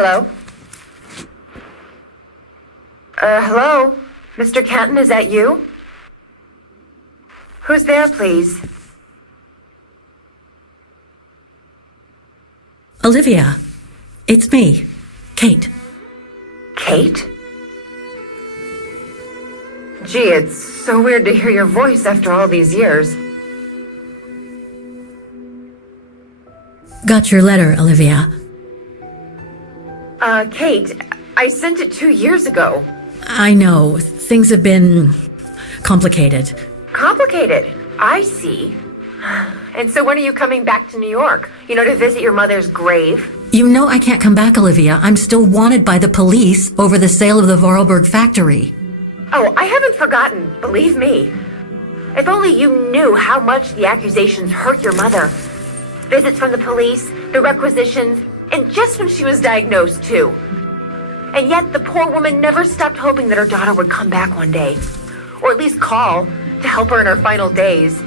Hello? Hello? Mr. Canton, is that you? Who's there, please? Olivia, it's me, Kate. Kate? Gee, it's so weird to hear your voice after all these years. Got your letter, Olivia. Kate, I sent it 2 years ago. I know, things have been complicated. Complicated? I see. And so when are you coming back to New York? To visit your mother's grave? You know I can't come back, Olivia. I'm still wanted by the police over the sale of the Vorarlberg factory. Oh, I haven't forgotten, believe me. If only you knew how much the accusations hurt your mother. Visits from the police, the requisitions, and just when she was diagnosed, too. And yet the poor woman never stopped hoping that her daughter would come back one day. Or at least call to help her in her final days.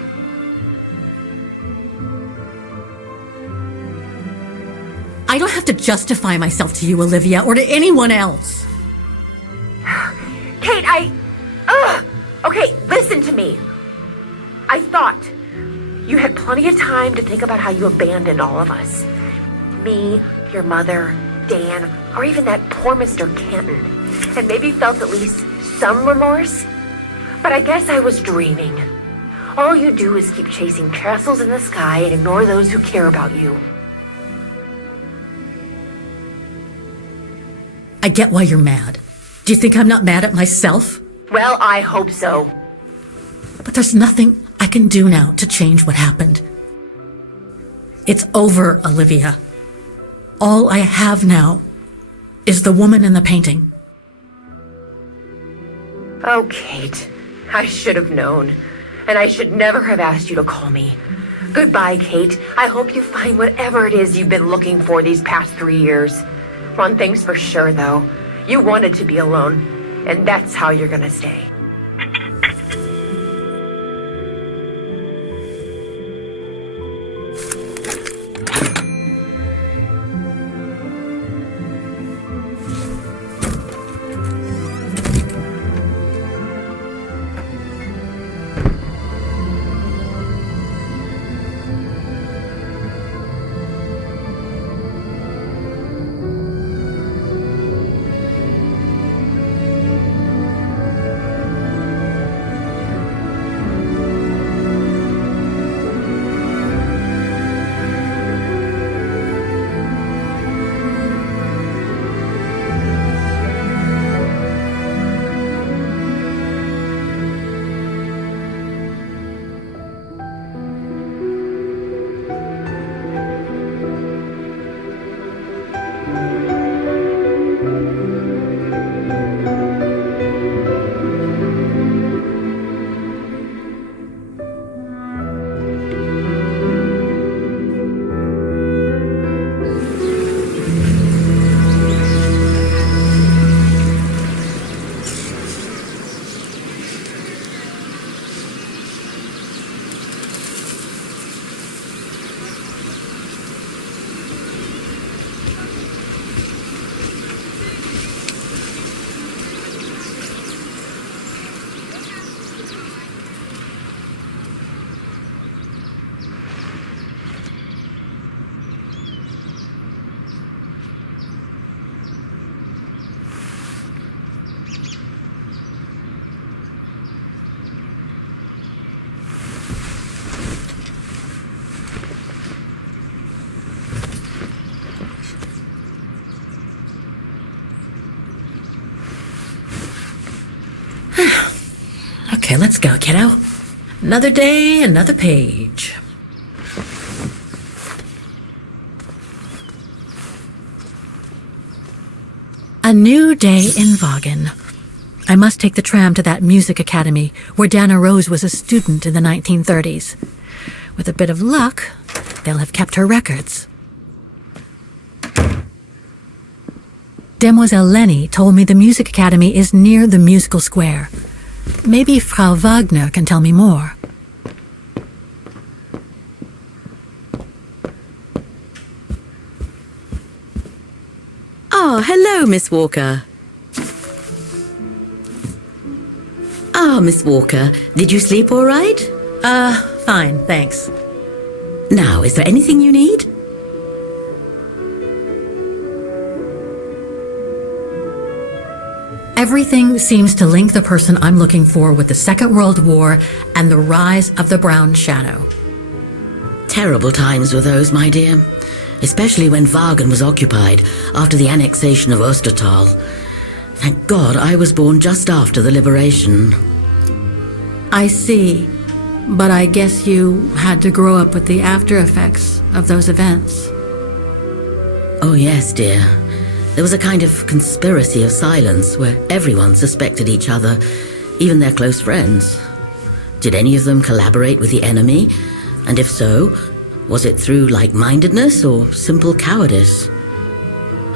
I don't have to justify myself to you, Olivia, or to anyone else. Kate, Okay, listen to me. I thought you had plenty of time to think about how you abandoned all of us. Me, your mother, Dan, or even that poor Mr. Canton. And maybe felt at least some remorse. But I guess I was dreaming. All you do is keep chasing castles in the sky and ignore those who care about you. I get why you're mad. Do you think I'm not mad at myself? Well, I hope so. But there's nothing I can do now to change what happened. It's over, Olivia. All I have now is the woman in the painting. Oh, Kate, I should have known. And I should never have asked you to call me. Goodbye, Kate. I hope you find whatever it is you've been looking for these past 3 years. One thing's for sure, though. You wanted to be alone, and that's how you're gonna stay. Okay, let's go, kiddo. Another day, another page. A new day in Vaughan. I must take the tram to that music academy where Dana Rose was a student in the 1930s. With a bit of luck, they'll have kept her records. Demoiselle Lenny told me the music academy is near the musical square. Maybe Frau Wagner can tell me more. hello, Miss Walker. Miss Walker, did you sleep all right? Fine, thanks. Now, is there anything you need? Everything seems to link the person I'm looking for with the Second World War and the rise of the Brown Shadow. Terrible times were those, my dear. Especially when Wagen was occupied after the annexation of Ostertal. Thank God I was born just after the liberation. I see. But I guess you had to grow up with the after effects of those events. Oh yes, dear. There was a kind of conspiracy of silence where everyone suspected each other, even their close friends. Did any of them collaborate with the enemy? And if so, was it through like-mindedness or simple cowardice?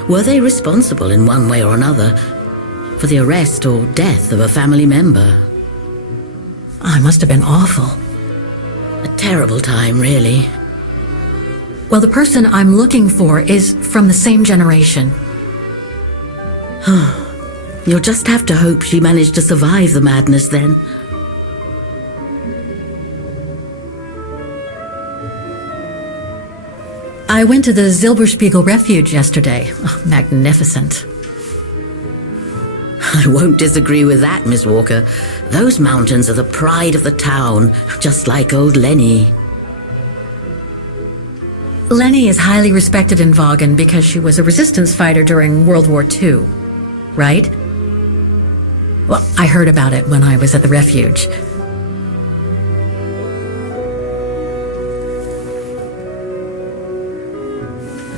Were they responsible in one way or another for the arrest or death of a family member? I must have been awful. A terrible time, really. Well, the person I'm looking for is from the same generation. You'll just have to hope she managed to survive the madness then. I went to the Silberspiegel Refuge yesterday. Oh, magnificent. I won't disagree with that, Miss Walker. Those mountains are the pride of the town, just like old Lenny. Lenny is highly respected in Wagen because she was a resistance fighter during World War II, right? Well, I heard about it when I was at the refuge.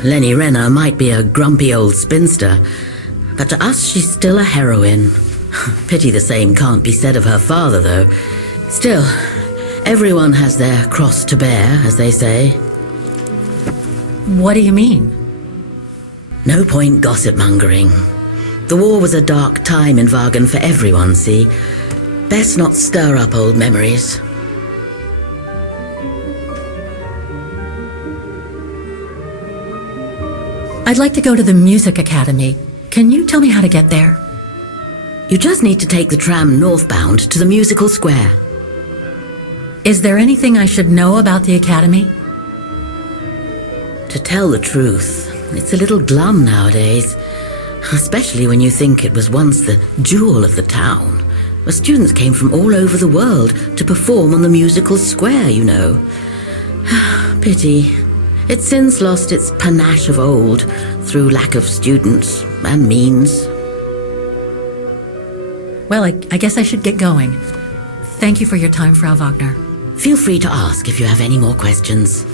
Lenny Renner might be a grumpy old spinster, but to us she's still a heroine. Pity the same can't be said of her father, though. Still, everyone has their cross to bear, as they say. What do you mean? No point gossip-mongering. The war was a dark time in Wagen for everyone, see? Best not stir up old memories. I'd like to go to the music academy. Can you tell me how to get there? You just need to take the tram northbound to the musical square. Is there anything I should know about the academy? To tell the truth, it's a little glum nowadays. Especially when you think it was once the jewel of the town, where students came from all over the world to perform on the musical square, you know. Pity. It's since lost its panache of old through lack of students and means. Well, I guess I should get going. Thank you for your time, Frau Wagner. Feel free to ask if you have any more questions.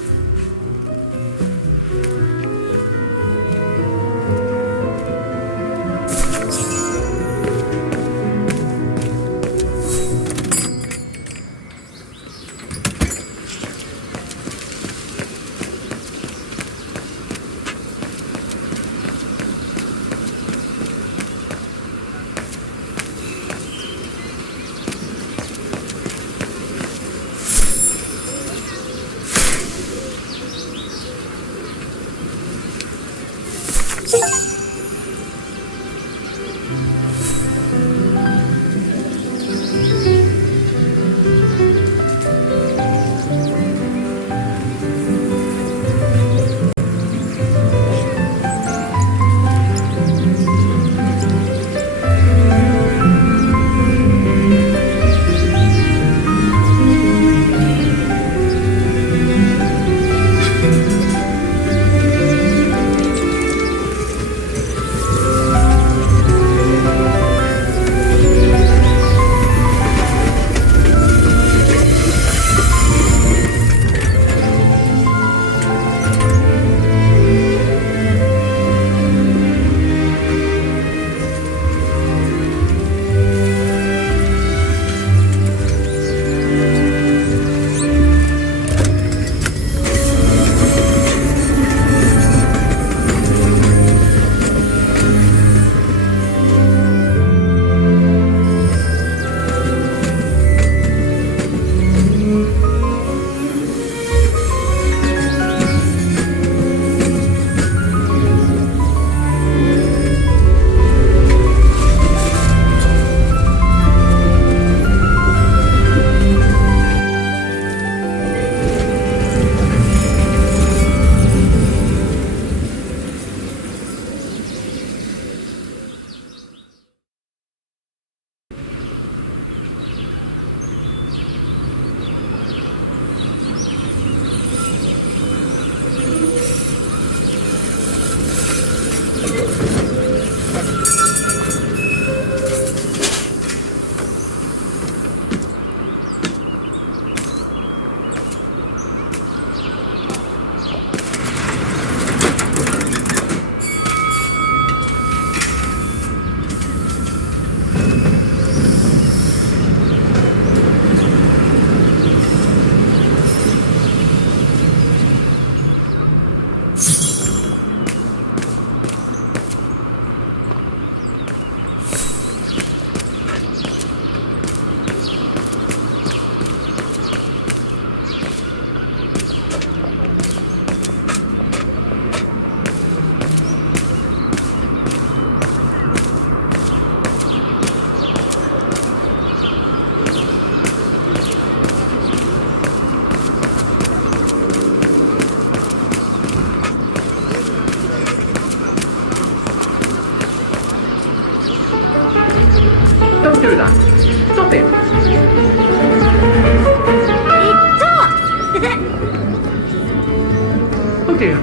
dear.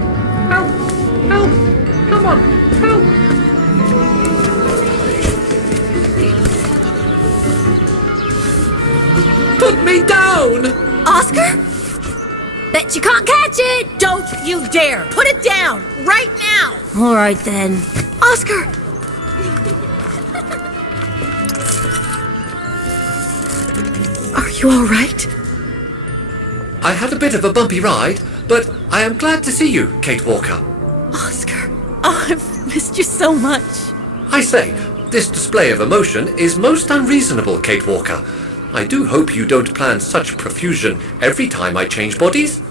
Help! Help! Come on, help! Put me down! Oscar? Bet you can't catch it! Don't you dare! Put it down! Right now! All right then. Oscar! Are you all right? I had a bit of a bumpy ride, but I am glad to see you, Kate Walker. Oscar. Oh, I've missed you so much. I say, this display of emotion is most unreasonable, Kate Walker. I do hope you don't plan such profusion every time I change bodies.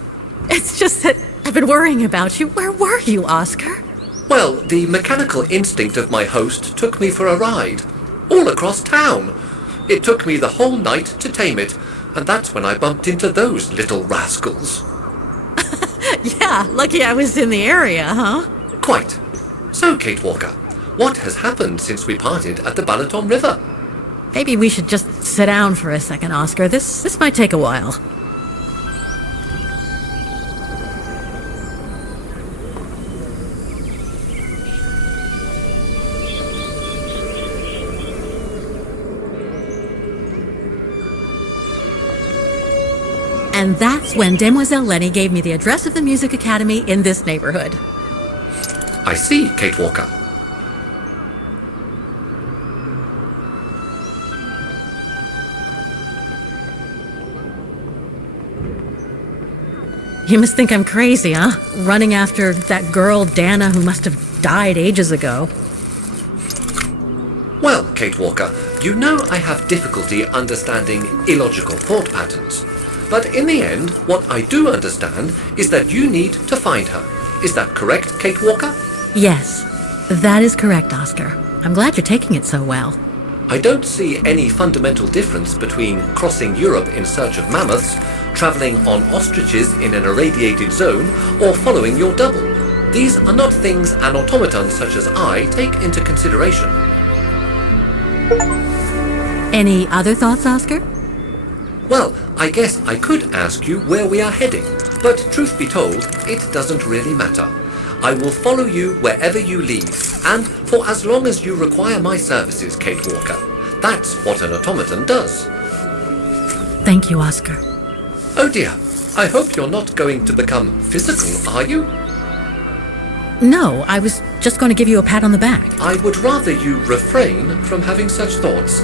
It's just that I've been worrying about you. Where were you, Oscar? Well, the mechanical instinct of my host took me for a ride, all across town. It took me the whole night to tame it, and that's when I bumped into those little rascals. Yeah, lucky I was in the area, huh? Quite. So, Kate Walker, what has happened since we parted at the Balaton River? Maybe we should just sit down for a second, Oscar. This might take a while. And that's when Demoiselle Lenny gave me the address of the Music Academy in this neighborhood. I see, Kate Walker. You must think I'm crazy, huh? Running after that girl, Dana, who must have died ages ago. Well, Kate Walker, you know I have difficulty understanding illogical thought patterns. But in the end, what I do understand is that you need to find her. Is that correct, Kate Walker? Yes, that is correct, Oscar. I'm glad you're taking it so well. I don't see any fundamental difference between crossing Europe in search of mammoths, travelling on ostriches in an irradiated zone, or following your double. These are not things an automaton such as I take into consideration. Any other thoughts, Oscar? Well, I guess I could ask you where we are heading, but truth be told, it doesn't really matter. I will follow you wherever you lead, and for as long as you require my services, Kate Walker. That's what an automaton does. Thank you, Oscar. Oh dear, I hope you're not going to become physical, are you? No, I was just going to give you a pat on the back. I would rather you refrain from having such thoughts.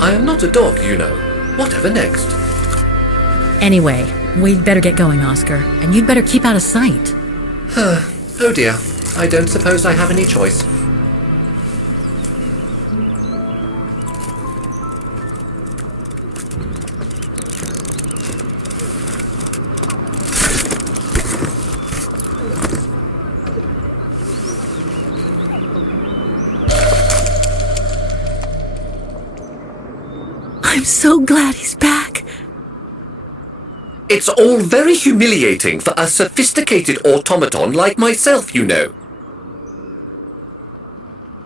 I am not a dog, you know. Whatever next? Anyway, we'd better get going, Oscar, and you'd better keep out of sight. Oh dear, I don't suppose I have any choice. I'm so glad he's back. It's all very humiliating for a sophisticated automaton like myself, you know.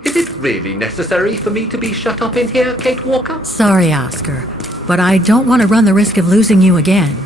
Is it really necessary for me to be shut up in here, Kate Walker? Sorry, Oscar, but I don't want to run the risk of losing you again.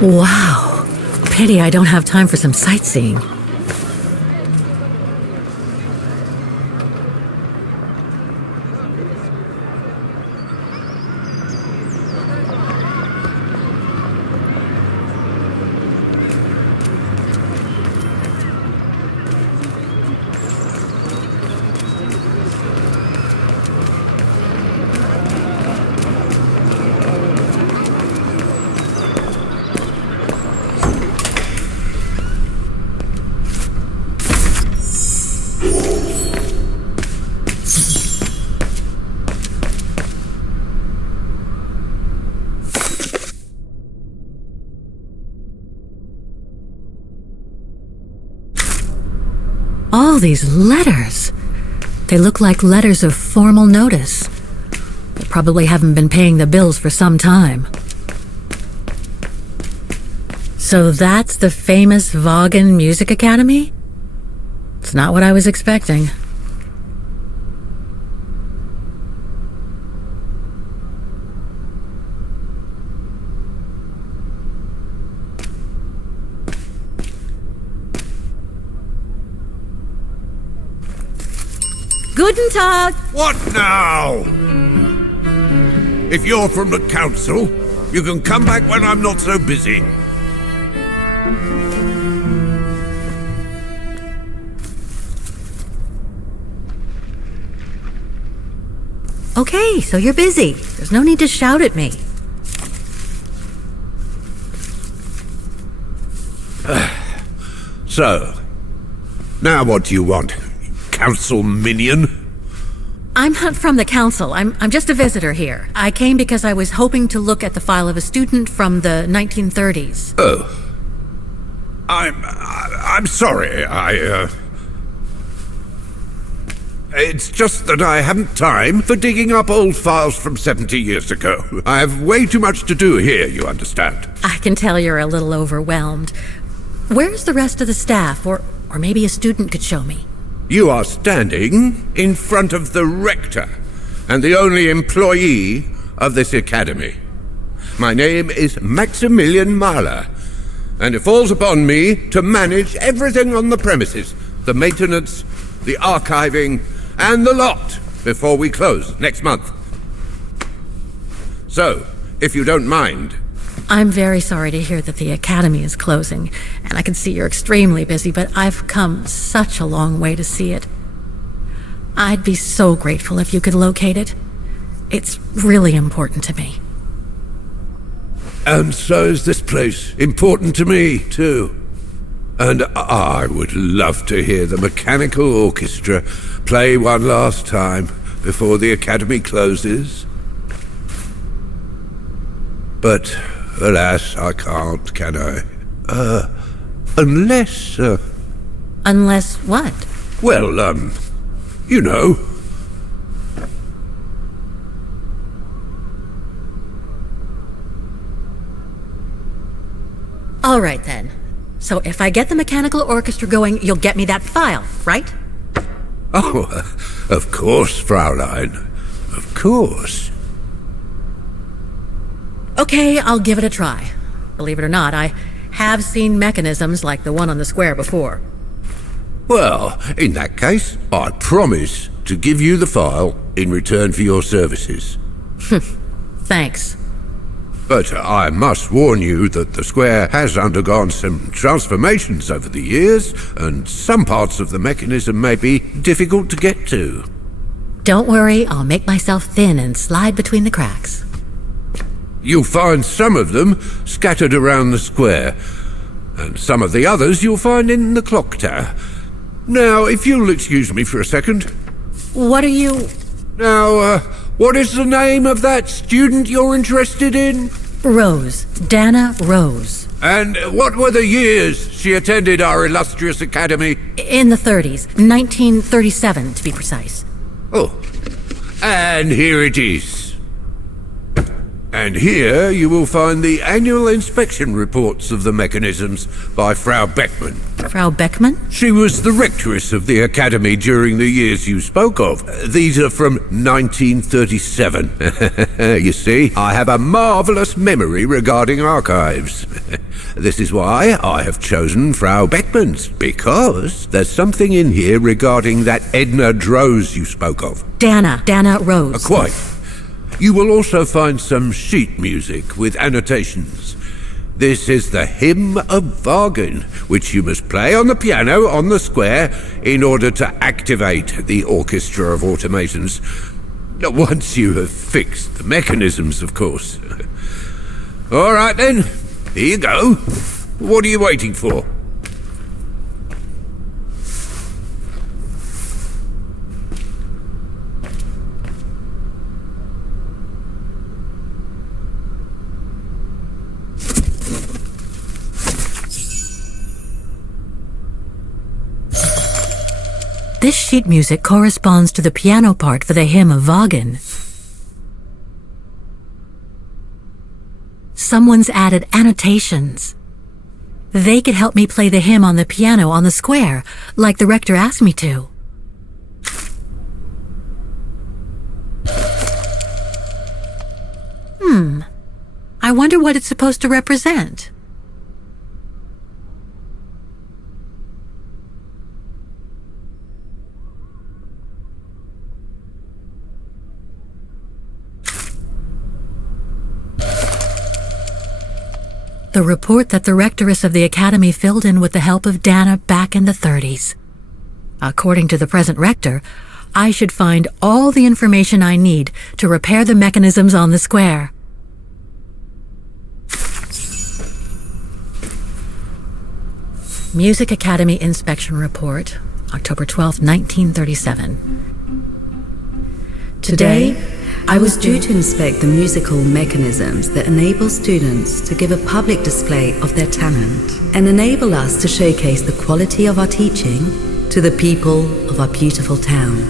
Wow. Pity I don't have time for some sightseeing. All these letters. They look like letters of formal notice. They probably haven't been paying the bills for some time. So that's the famous Vaughan Music Academy? It's not what I was expecting. Guten Tag. What now? If you're from the council, you can come back when I'm not so busy. Okay, so you're busy. There's no need to shout at me. So, now what do you want? Council minion? I'm not from the council. I'm just a visitor here. I came because I was hoping to look at the file of a student from the 1930s. Oh. I'm sorry, It's just that I haven't time for digging up old files from 70 years ago. I have way too much to do here, you understand. I can tell you're a little overwhelmed. Where's the rest of the staff? Or maybe a student could show me. You are standing in front of the rector and the only employee of this academy. My name is Maximilian Mahler, and it falls upon me to manage everything on the premises, the maintenance, the archiving, and the lot before we close next month. So, if you don't mind... I'm very sorry to hear that the academy is closing, and I can see you're extremely busy, but I've come such a long way to see it. I'd be so grateful if you could locate it. It's really important to me. And so is this place important to me, too. And I would love to hear the mechanical orchestra play one last time before the academy closes. But, alas, I can't, can I? Unless... Unless what? Well, you know... All right, then. So if I get the mechanical orchestra going, you'll get me that file, right? Oh, of course, Fraulein. Of course. Okay, I'll give it a try. Believe it or not, I have seen mechanisms like the one on the square before. Well, in that case, I promise to give you the file in return for your services. Thanks. But I must warn you that the square has undergone some transformations over the years, and some parts of the mechanism may be difficult to get to. Don't worry, I'll make myself thin and slide between the cracks. You'll find some of them scattered around the square, and some of the others you'll find in the clock tower. Now, if you'll excuse me for a second. What are you... Now, what is the name of that student you're interested in? Rose. Dana Rose. And what were the years she attended our illustrious academy? In the 30s. 1937, to be precise. Oh, and here it is. And here you will find the annual inspection reports of the mechanisms by Frau Beckmann. Frau Beckmann? She was the rectress of the academy during the years you spoke of. These are from 1937. You see, I have a marvelous memory regarding archives. This is why I have chosen Frau Beckmann's, because there's something in here regarding that Edna Drose you spoke of. Dana Rose. Quite. You will also find some sheet music with annotations. This is the Hymn of Vaughan, which you must play on the piano on the square in order to activate the Orchestra of Automatons. Once you have fixed the mechanisms, of course. All right then, here you go. What are you waiting for? This sheet music corresponds to the piano part for the hymn of Vaughan. Someone's added annotations. They could help me play the hymn on the piano on the square, like the rector asked me to. I wonder what it's supposed to represent. The report that the rectoress of the academy filled in with the help of Dana back in the 30s. According to the present rector, I should find all the information I need to repair the mechanisms on the square. Music Academy Inspection Report, October 12, 1937. Today, I was due to inspect the musical mechanisms that enable students to give a public display of their talent and enable us to showcase the quality of our teaching to the people of our beautiful town.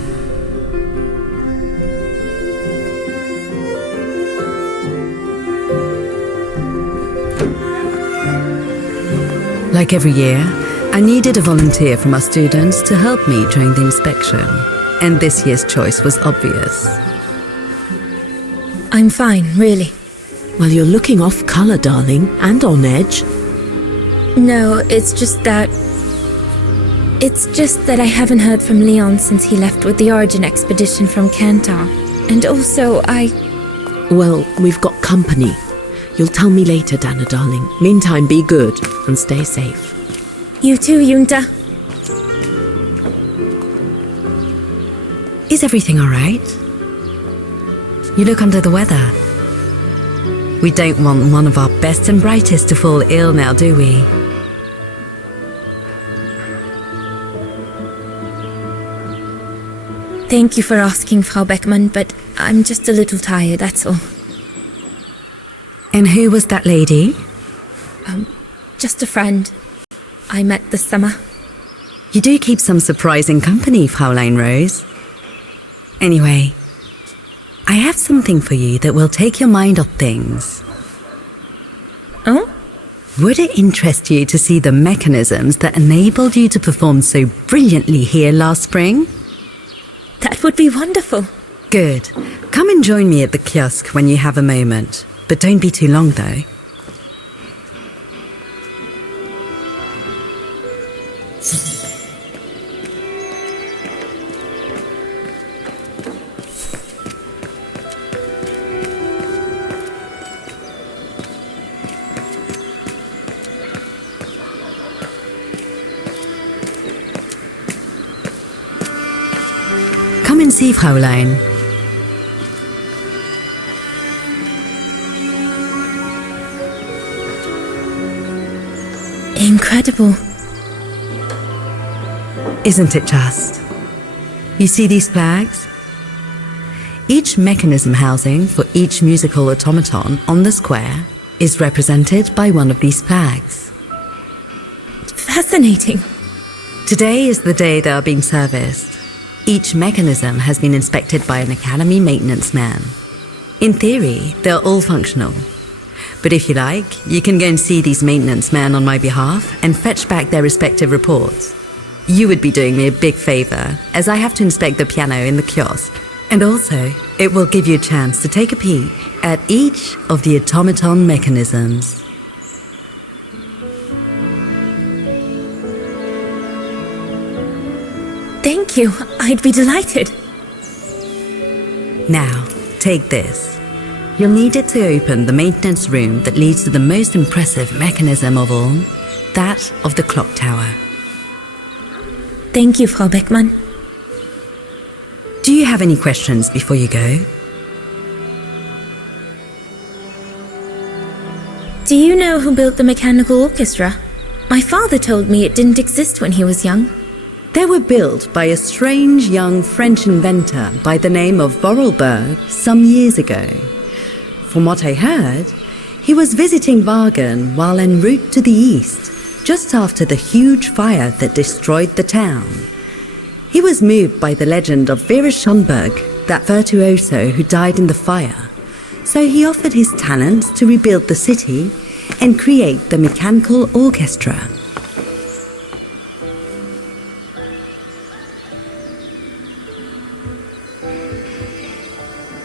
Like every year, I needed a volunteer from our students to help me during the inspection, and this year's choice was obvious. I'm fine, really. Well, you're looking off colour, darling, and on edge. No, it's just that I haven't heard from Leon since he left with the Origin expedition from Kantar. And also, Well, we've got company. You'll tell me later, Dana, darling. Meantime, be good and stay safe. You too, Junta. Is everything all right? You look under the weather. We don't want one of our best and brightest to fall ill now, do we? Thank you for asking, Frau Beckmann, but I'm just a little tired, that's all. And who was that lady? Just a friend I met this summer. You do keep some surprising company, Fraulein Rose. Anyway, I have something for you that will take your mind off things. Oh? Would it interest you to see the mechanisms that enabled you to perform so brilliantly here last spring? That would be wonderful. Good. Come and join me at the kiosk when you have a moment. But don't be too long, though. Come and see, Fraulein. Incredible. Isn't it just? You see these flags? Each mechanism housing for each musical automaton on the square is represented by one of these flags. Fascinating. Today is the day they are being serviced. Each mechanism has been inspected by an academy maintenance man. In theory, they're all functional. But if you like, you can go and see these maintenance men on my behalf and fetch back their respective reports. You would be doing me a big favor, as I have to inspect the piano in the kiosk. And also, it will give you a chance to take a peek at each of the automaton mechanisms. Thank you. I'd be delighted. Now, take this. You'll need it to open the maintenance room that leads to the most impressive mechanism of all, that of the clock tower. Thank you, Frau Beckmann. Do you have any questions before you go? Do you know who built the mechanical orchestra? My father told me it didn't exist when he was young. They were built by a strange young French inventor by the name of Vorarlberg some years ago. From what I heard, he was visiting Vaughan while en route to the east, just after the huge fire that destroyed the town. He was moved by the legend of Vera Schönberg, that virtuoso who died in the fire. So he offered his talents to rebuild the city and create the mechanical orchestra.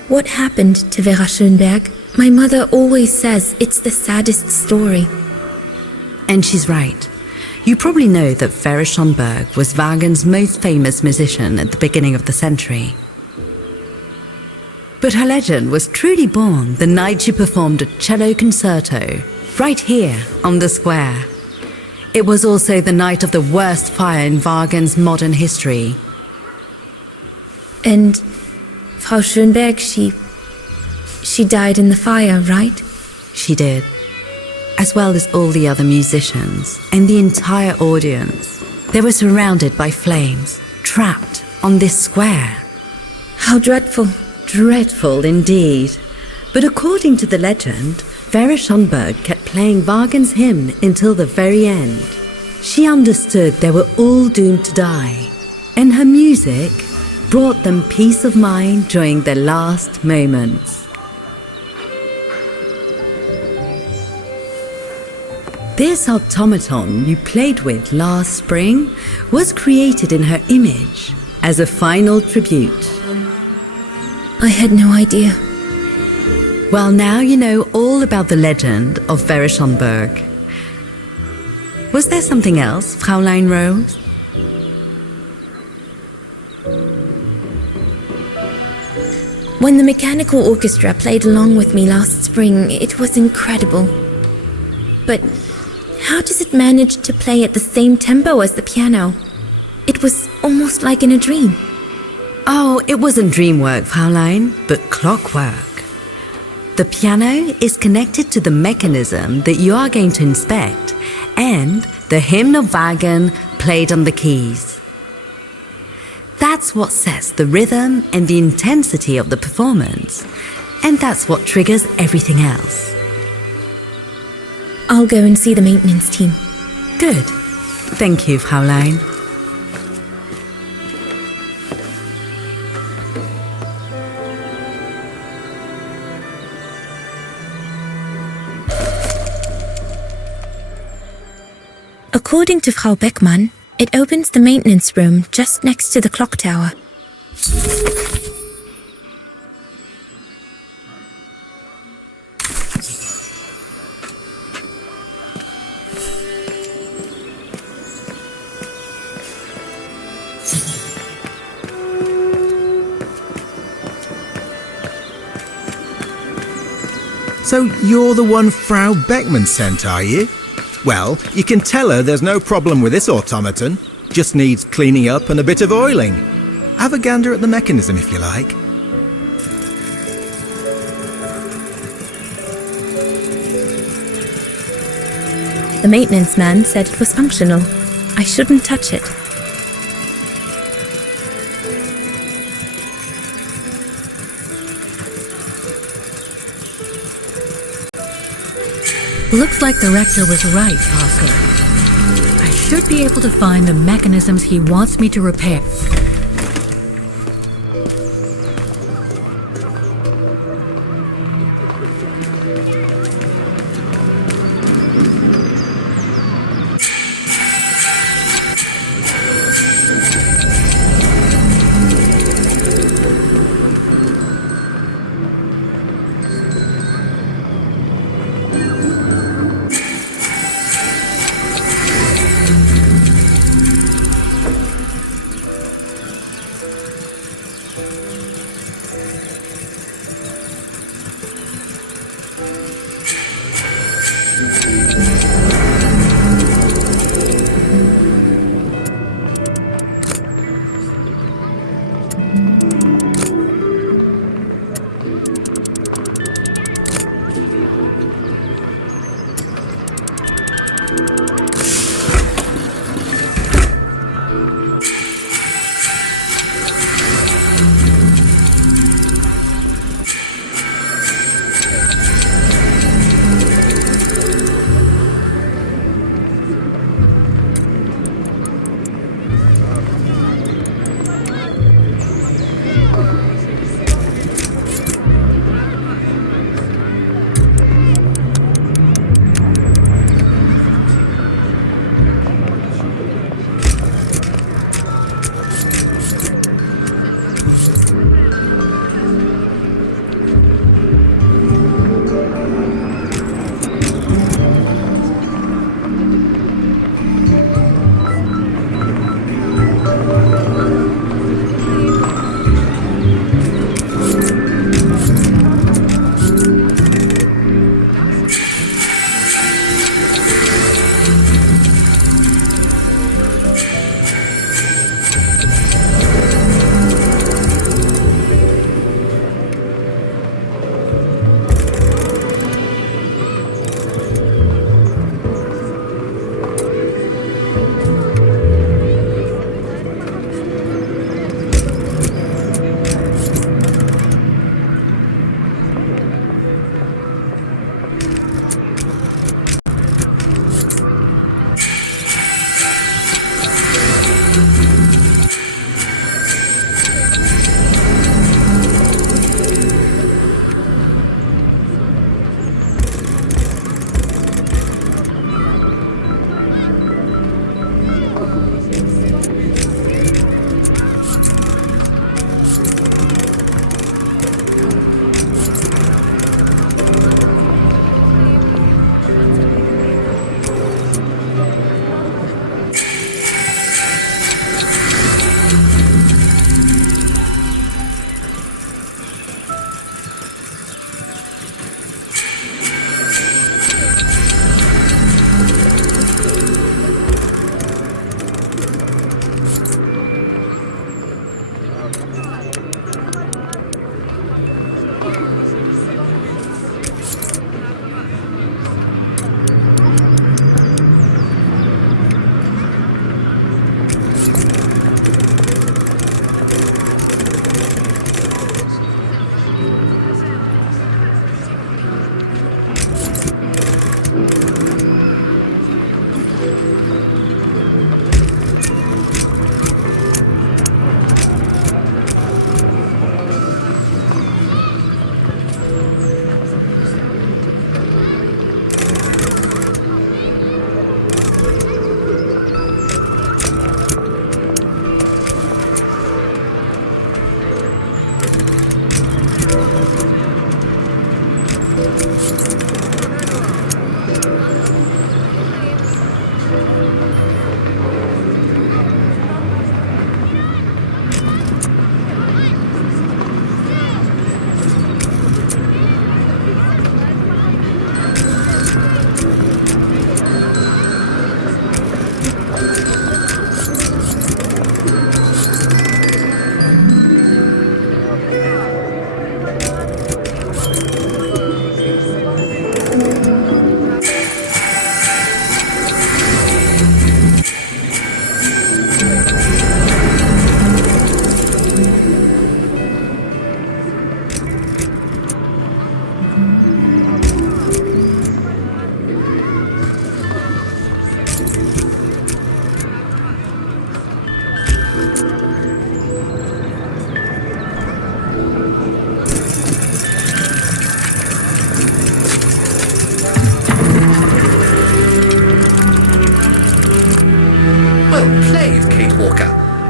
What happened to Vera Schönberg? My mother always says it's the saddest story. And she's right. You probably know that Vera Schönberg was Wagner's most famous musician at the beginning of the century. But her legend was truly born the night she performed a cello concerto right here on the square. It was also the night of the worst fire in Wagner's modern history. And Frau Schönberg, she died in the fire, right? She did. As well as all the other musicians and the entire audience. They were surrounded by flames, trapped on this square. How dreadful. Dreadful indeed. But according to the legend, Vera Schönberg kept playing Wagner's hymn until the very end. She understood they were all doomed to die, and her music brought them peace of mind during their last moments. This automaton you played with last spring was created in her image as a final tribute. I had no idea. Well, now you know all about the legend of Vera Schönberg. Was there something else, Fräulein Rose? When the mechanical orchestra played along with me last spring, it was incredible. But how does it manage to play at the same tempo as the piano? It was almost like in a dream. Oh, it wasn't dream work, Fräulein, but clockwork. The piano is connected to the mechanism that you are going to inspect, and the hymn of Wagner played on the keys. That's what sets the rhythm and the intensity of the performance, and that's what triggers everything else. I'll go and see the maintenance team. Good. Thank you, Fräulein. According to Frau Beckmann, it opens the maintenance room just next to the clock tower. So you're the one Frau Beckmann sent, are you? Well, you can tell her there's no problem with this automaton. Just needs cleaning up and a bit of oiling. Have a gander at the mechanism if you like. The maintenance man said it was functional. I shouldn't touch it. Looks like the rector was right, Oscar. I should be able to find the mechanisms he wants me to repair.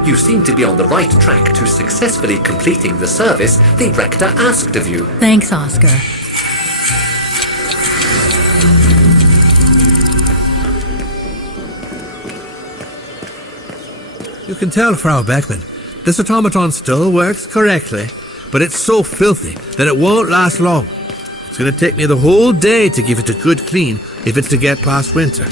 You seem to be on the right track to successfully completing the service the rector asked of you. Thanks, Oscar. You can tell, Frau Beckman, this automaton still works correctly, but it's so filthy that it won't last long. It's going to take me the whole day to give it a good clean if it's to get past winter.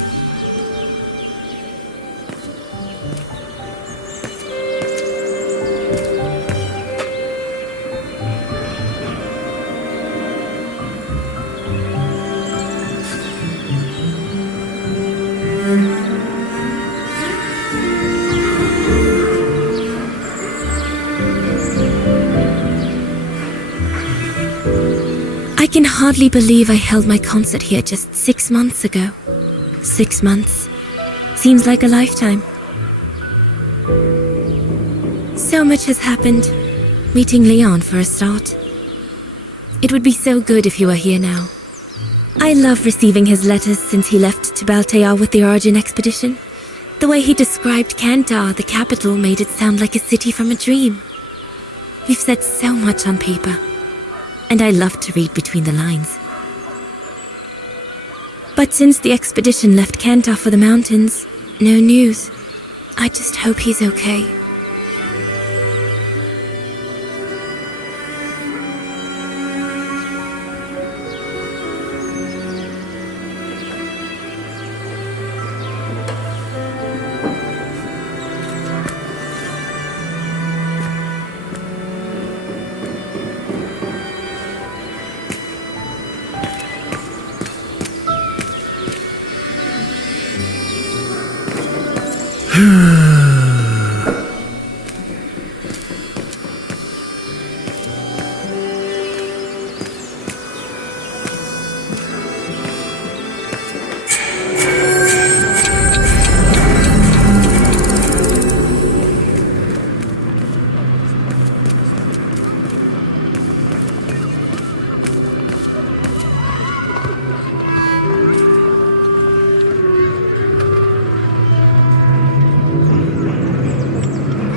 I can hardly believe I held my concert here just 6 months ago. 6 months. Seems like a lifetime. So much has happened. Meeting Leon for a start. It would be so good if he were here now. I love receiving his letters since he left to Baltear with the Origin expedition. The way he described Kantar, the capital, made it sound like a city from a dream. We've said so much on paper. And I love to read between the lines. But since the expedition left Kantar for the mountains, no news. I just hope he's okay.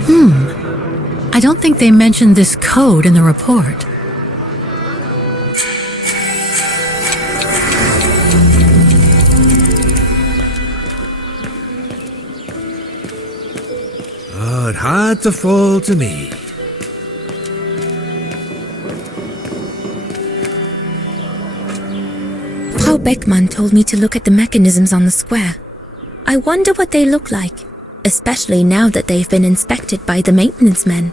I don't think they mentioned this code in the report. Oh, it had to fall to me. Frau Beckmann told me to look at the mechanisms on the square. I wonder what they look like, especially now that they've been inspected by the maintenance men.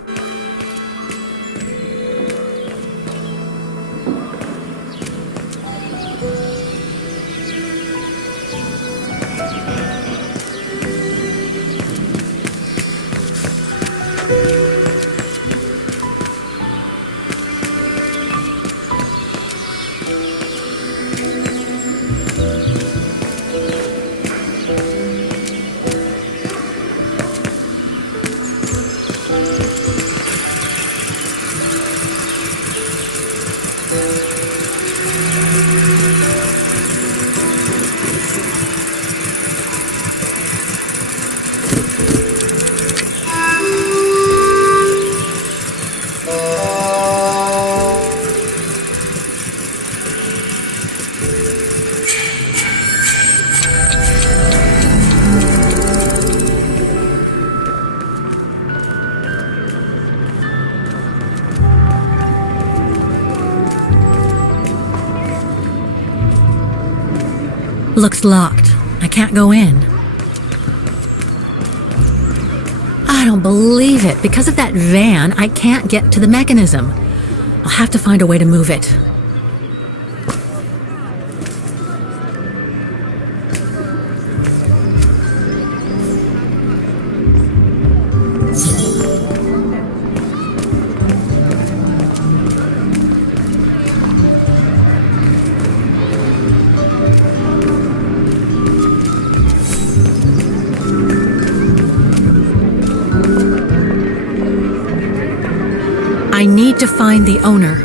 Looks locked. I can't go in. I don't believe it. Because of that van, I can't get to the mechanism. I'll have to find a way to move it. I need to find the owner.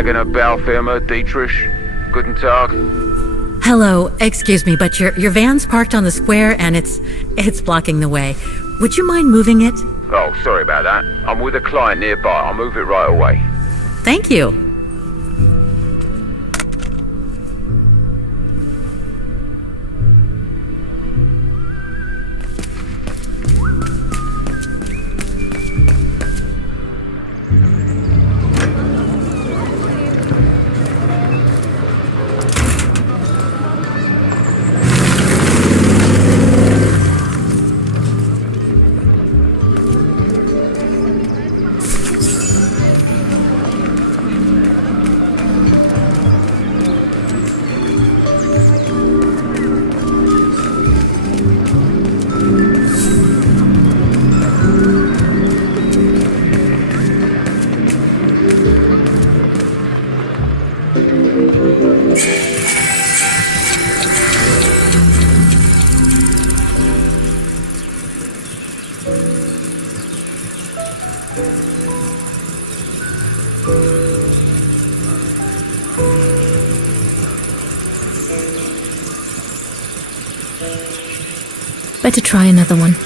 Wagner Baufirma, Dietrich. Guten Tag. Hello, excuse me, but your van's parked on the square and it's blocking the way. Would you mind moving it? Oh, sorry about that. I'm with a client nearby. I'll move it right away. Thank you. Better try another one.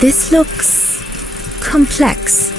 This looks complex.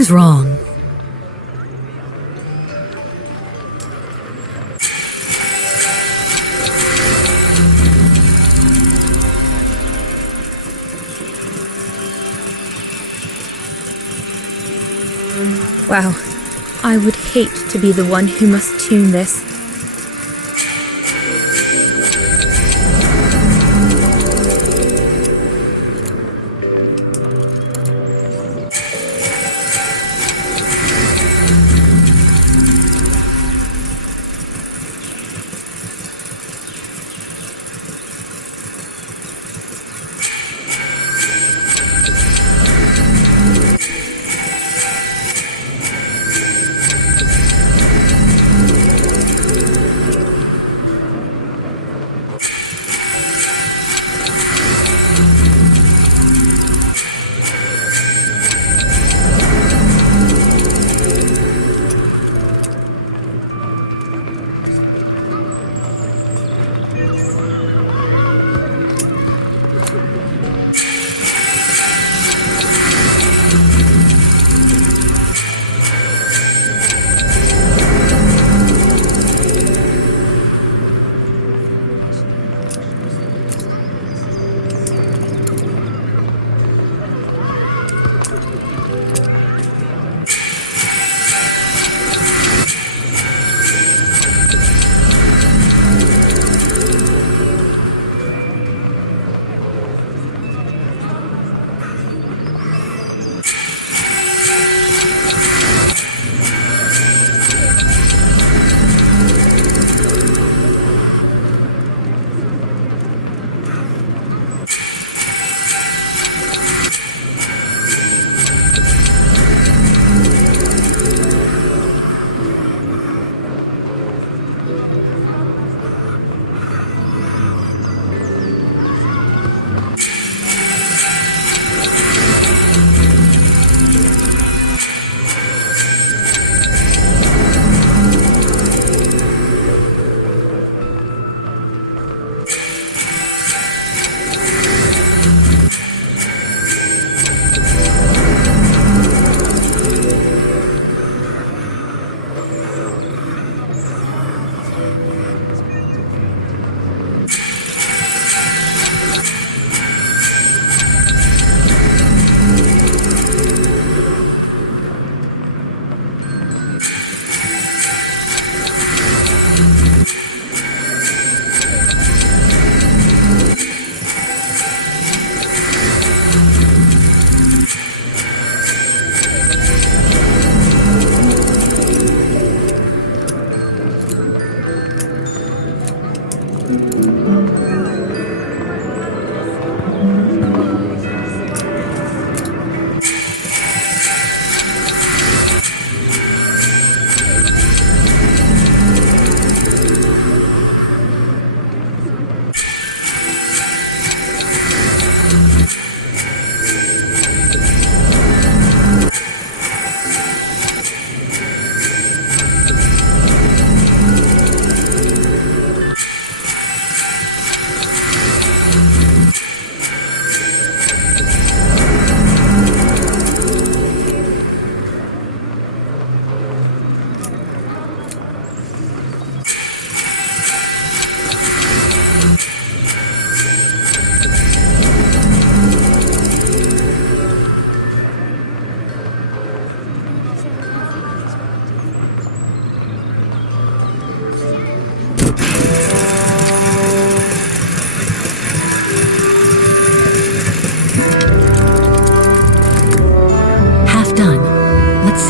Something's wrong. Wow, I would hate to be the one who must tune this.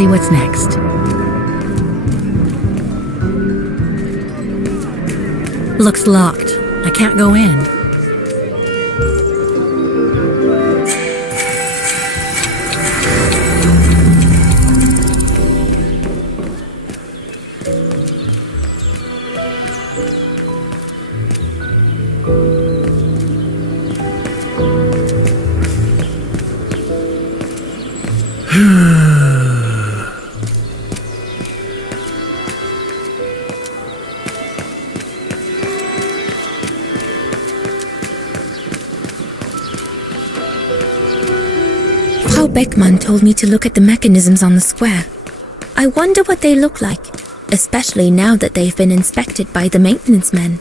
See what's next. Looks locked. I can't go in. Beckmann told me to look at the mechanisms on the square. I wonder what they look like, especially now that they've been inspected by the maintenance men.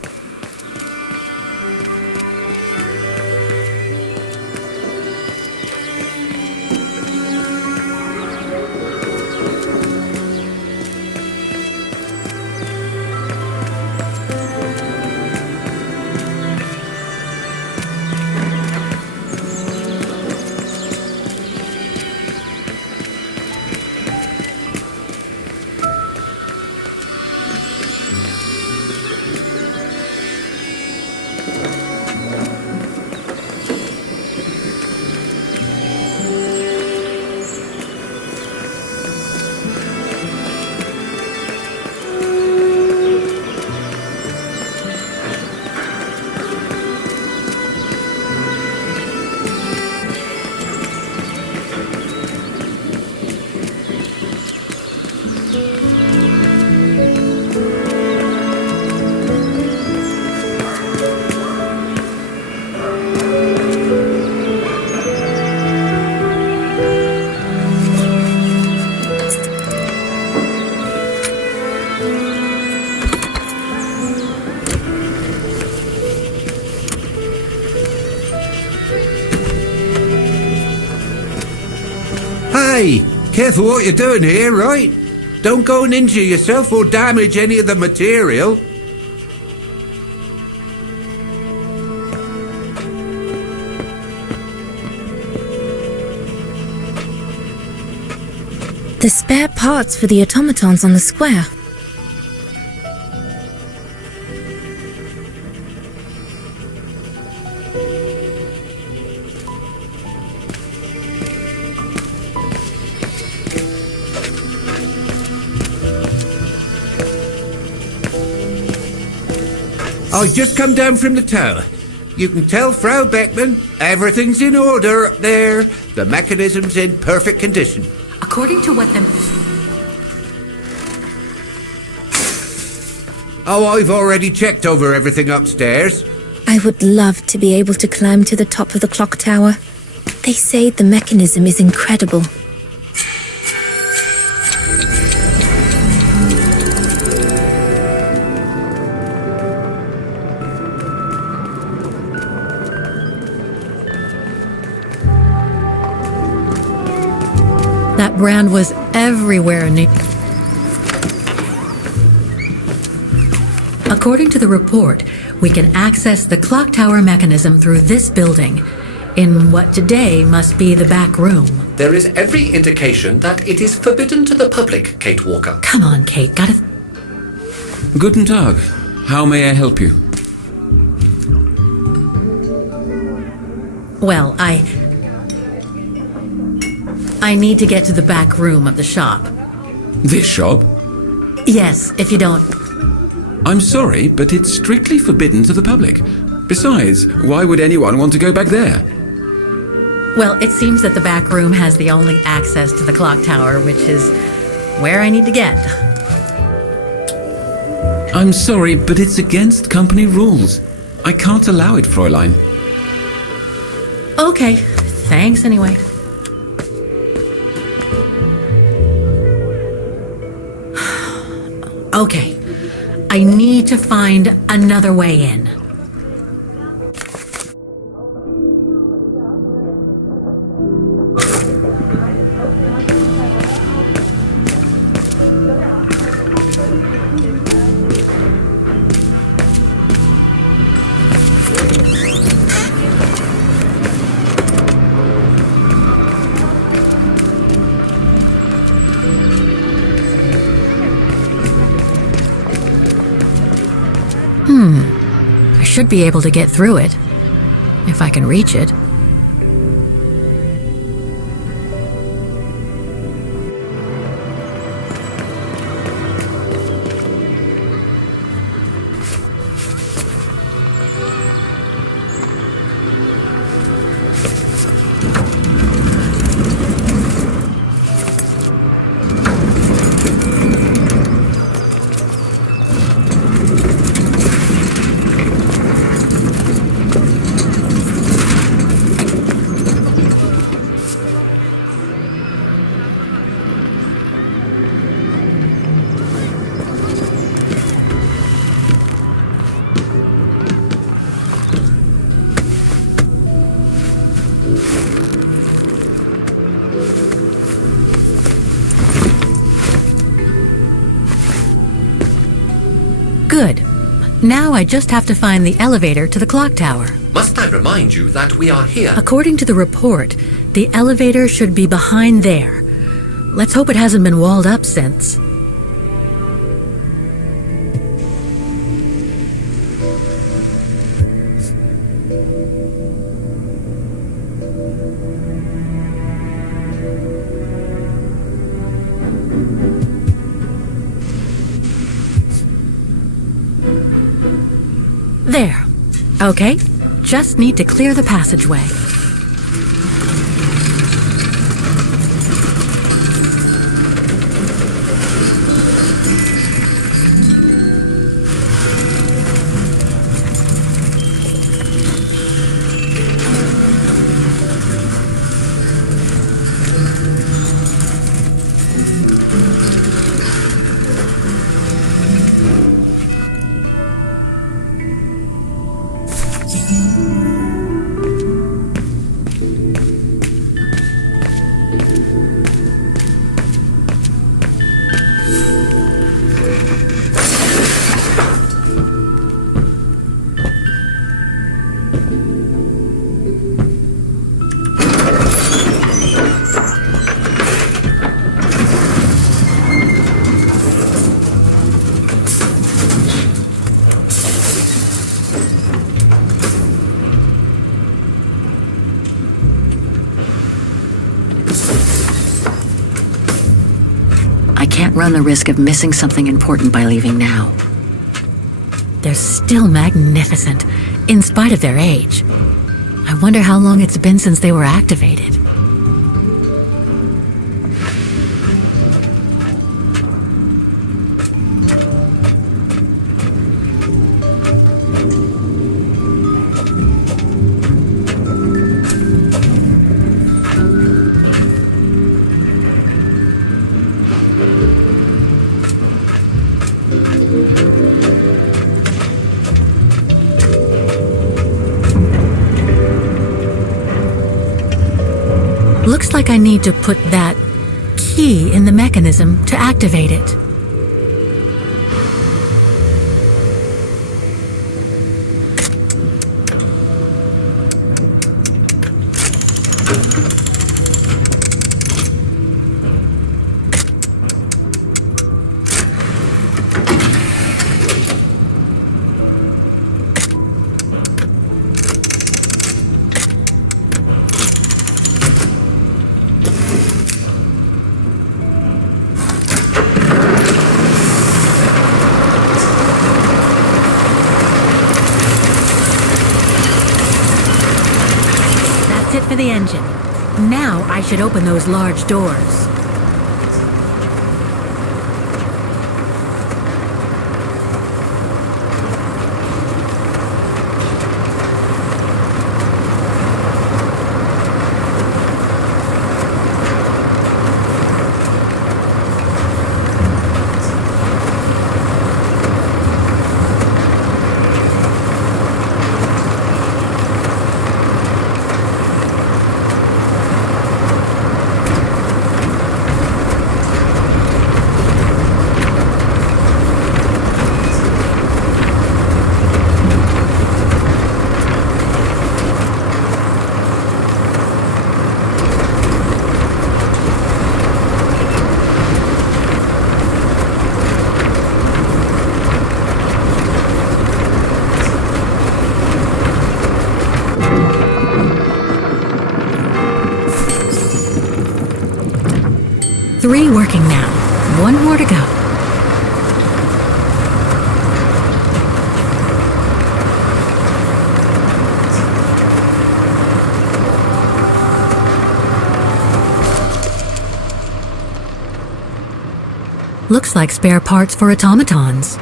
Hey, careful what you're doing here, right? Don't go and injure yourself or damage any of the material. The spare parts for the automatons on the square. I've just come down from the tower. You can tell Frau Beckmann everything's in order up there. The mechanism's in perfect condition. According to what the... Oh, I've already checked over everything upstairs. I would love to be able to climb to the top of the clock tower. They say the mechanism is incredible. That brand was everywhere in According to the report, we can access the clock tower mechanism through this building, in what today must be the back room. There is every indication that it is forbidden to the public, Kate Walker. Come on, Kate, gotta... Guten Tag. How may I help you? Well, I need to get to the back room of the shop. This shop? Yes, if you don't... I'm sorry, but it's strictly forbidden to the public. Besides, why would anyone want to go back there? Well, it seems that the back room has the only access to the clock tower, which is where I need to get. I'm sorry, but it's against company rules. I can't allow it, Fräulein. Okay, thanks anyway. Okay, I need to find another way in. I should be able to get through it, if I can reach it. Good. Now I just have to find the elevator to the clock tower. Must I remind you that we are here? According to the report, the elevator should be behind there. Let's hope it hasn't been walled up since. There. Okay, just need to clear the passageway. I can't run the risk of missing something important by leaving now. They're still magnificent, in spite of their age. I wonder how long it's been since they were activated. Looks like I need to put that key in the mechanism to activate it. That's it for the engine. Now I should open those large doors. Three working now. One more to go. Looks like spare parts for automatons.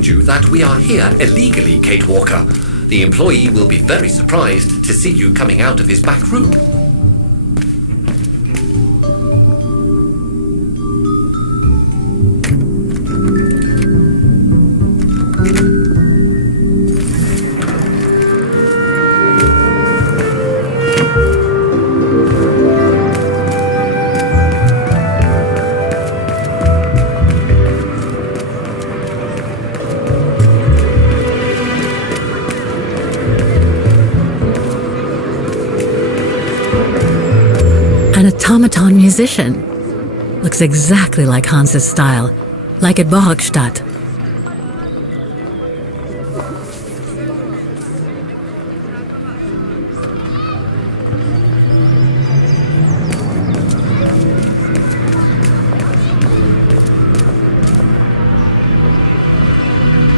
remind you that we are here illegally, Kate Walker. The employee will be very surprised to see you coming out of his back room. An automaton musician. Looks exactly like Hans's style, like at Bohogstadt.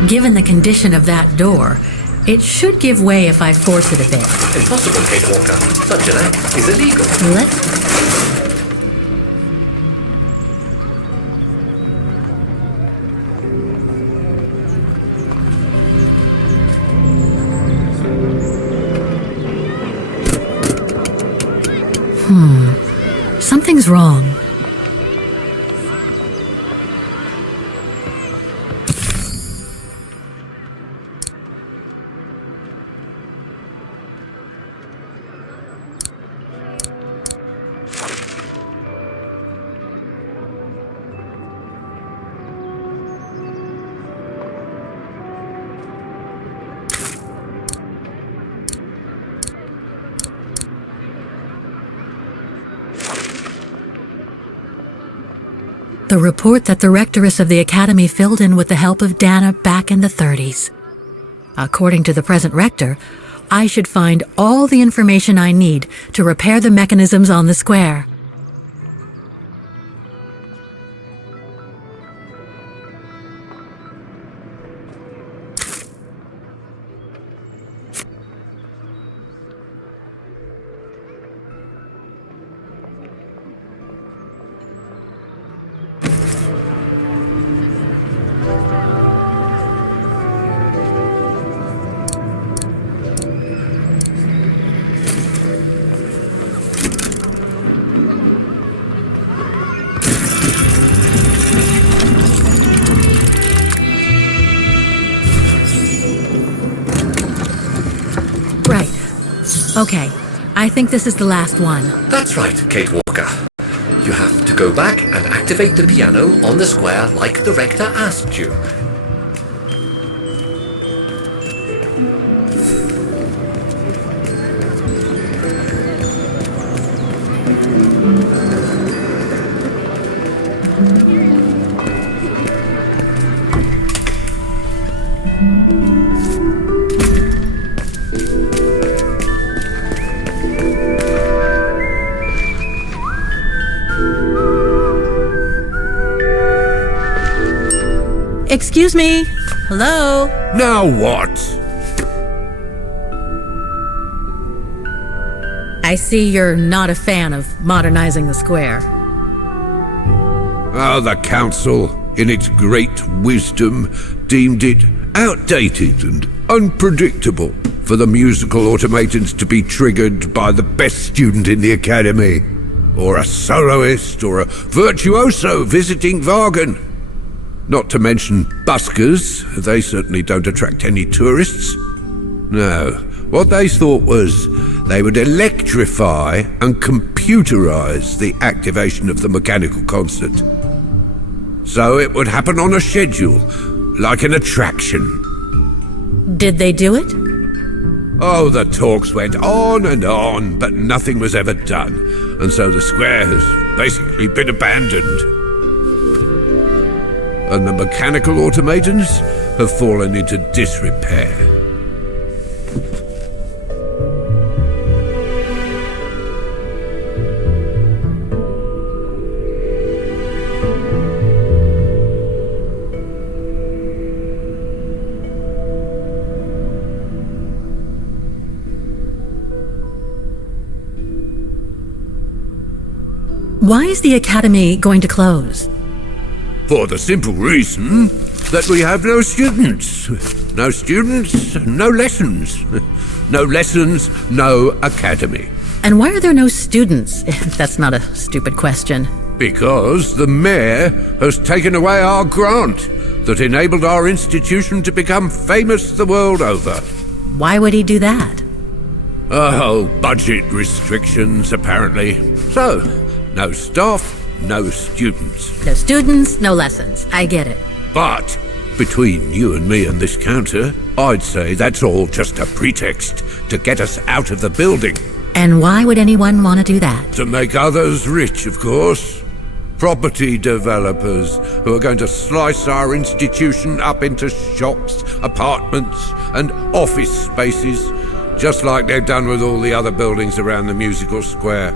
Given the condition of that door, it should give way if I force it a bit. Impossible, Kate Walker. Such an act is illegal. Let's... Something's wrong. The report that the rectoress of the academy filled in with the help of Dana back in the 30s. According to the present rector, I should find all the information I need to repair the mechanisms on the square. Right. Okay. I think this is the last one. That's right, Kate Walker. You have to go back and activate the piano on the square like the rector asked you. Excuse me. Hello? Now what? I see you're not a fan of modernizing the square. The council, in its great wisdom, deemed it outdated and unpredictable for the musical automatons to be triggered by the best student in the academy, or a soloist, or a virtuoso visiting Wagen. Not to mention buskers, they certainly don't attract any tourists. No, what they thought was they would electrify and computerize the activation of the mechanical concert. So it would happen on a schedule, like an attraction. Did they do it? Oh, the talks went on, but nothing was ever done. And so the square has basically been abandoned. And the mechanical automatons have fallen into disrepair. Why is the academy going to close? For the simple reason that we have no students. No students, no lessons. No lessons, no academy. And why are there no students? If that's not a stupid question. Because the mayor has taken away our grant that enabled our institution to become famous the world over. Why would he do that? Oh, budget restrictions, apparently. So, no staff, no students. No students, no lessons. I get it. But between you and me and this counter, I'd say that's all just a pretext to get us out of the building. And why would anyone want to do that? To make others rich, of course. Property developers who are going to slice our institution up into shops, apartments, and office spaces, just like they've done with all the other buildings around the musical square.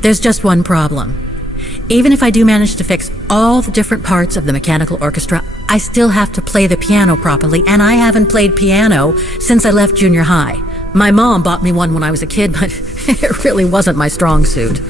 There's just one problem. Even if I do manage to fix all the different parts of the mechanical orchestra, I still have to play the piano properly, and I haven't played piano since I left junior high. My mom bought me one when I was a kid, but it really wasn't my strong suit.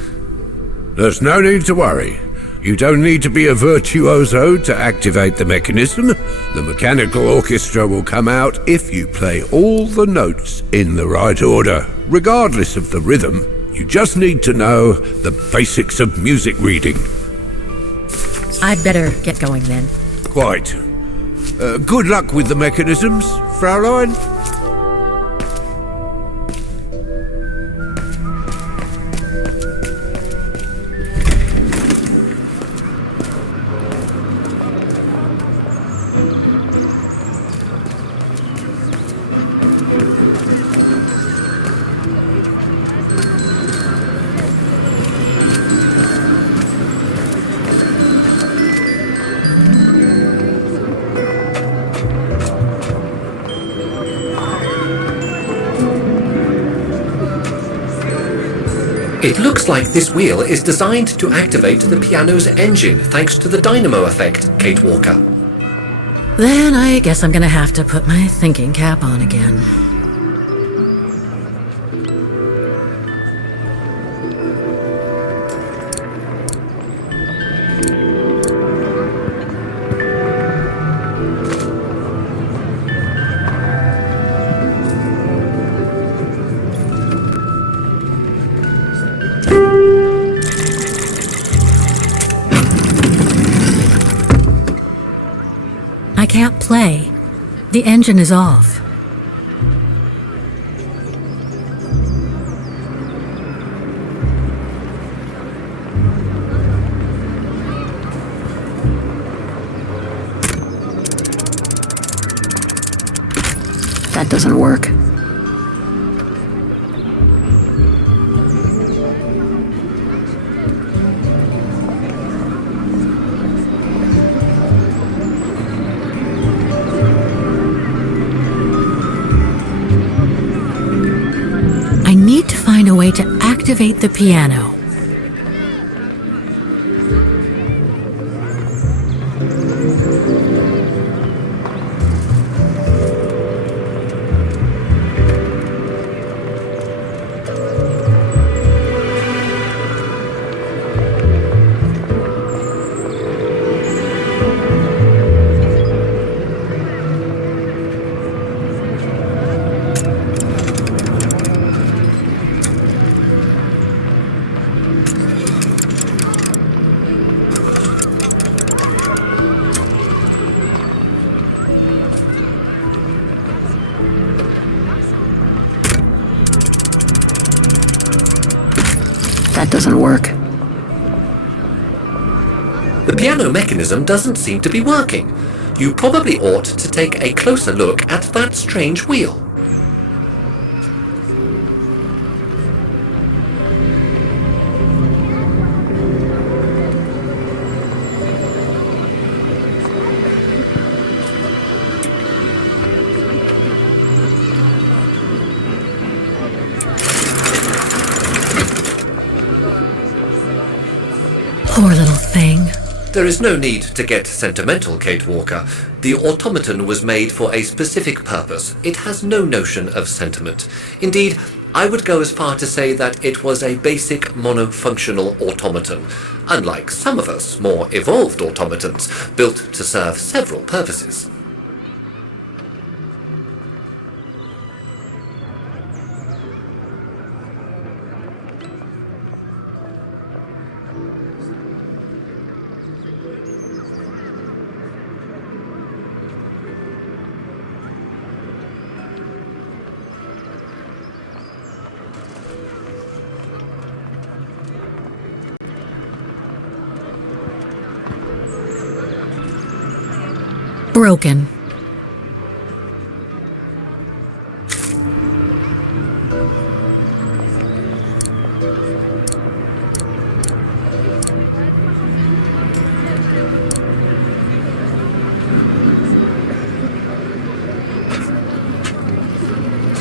There's no need to worry. You don't need to be a virtuoso to activate the mechanism. The mechanical orchestra will come out if you play all the notes in the right order, regardless of the rhythm. You just need to know the basics of music reading. I'd better get going then. Quite. Good luck with the mechanisms, Fraulein. It looks like this wheel is designed to activate the piano's engine thanks to the dynamo effect, Kate Walker. Then I guess I'm gonna have to put my thinking cap on again. I can't play. The engine is off. That doesn't work. I need to find a way to activate the piano. That doesn't work. The piano mechanism doesn't seem to be working. You probably ought to take a closer look at that strange wheel. Poor little thing. There is no need to get sentimental, Kate Walker. The automaton was made for a specific purpose. It has no notion of sentiment. Indeed, I would go as far to say that it was a basic monofunctional automaton, unlike some of us more evolved automatons, built to serve several purposes. Broken.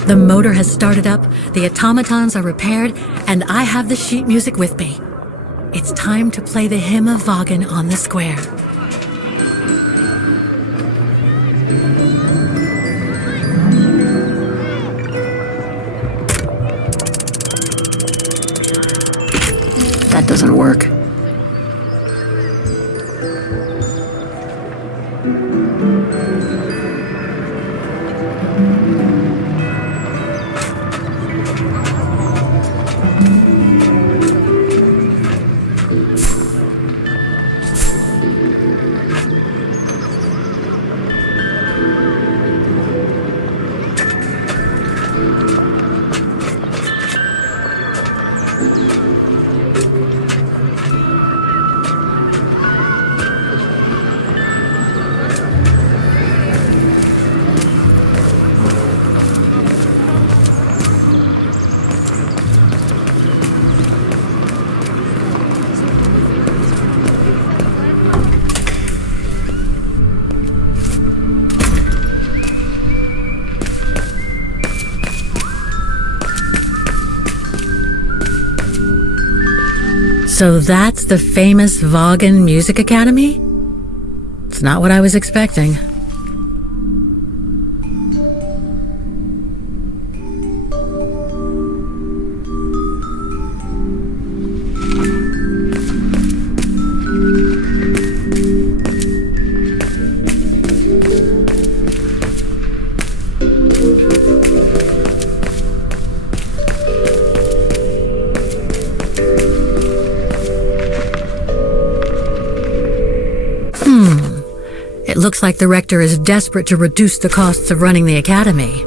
The motor has started up, the automatons are repaired, and I have the sheet music with me. It's time to play the Hymn of Vaughan on the square. That doesn't work. So that's the famous Vaughan Music Academy? It's not what I was expecting. It looks like the rector is desperate to reduce the costs of running the academy.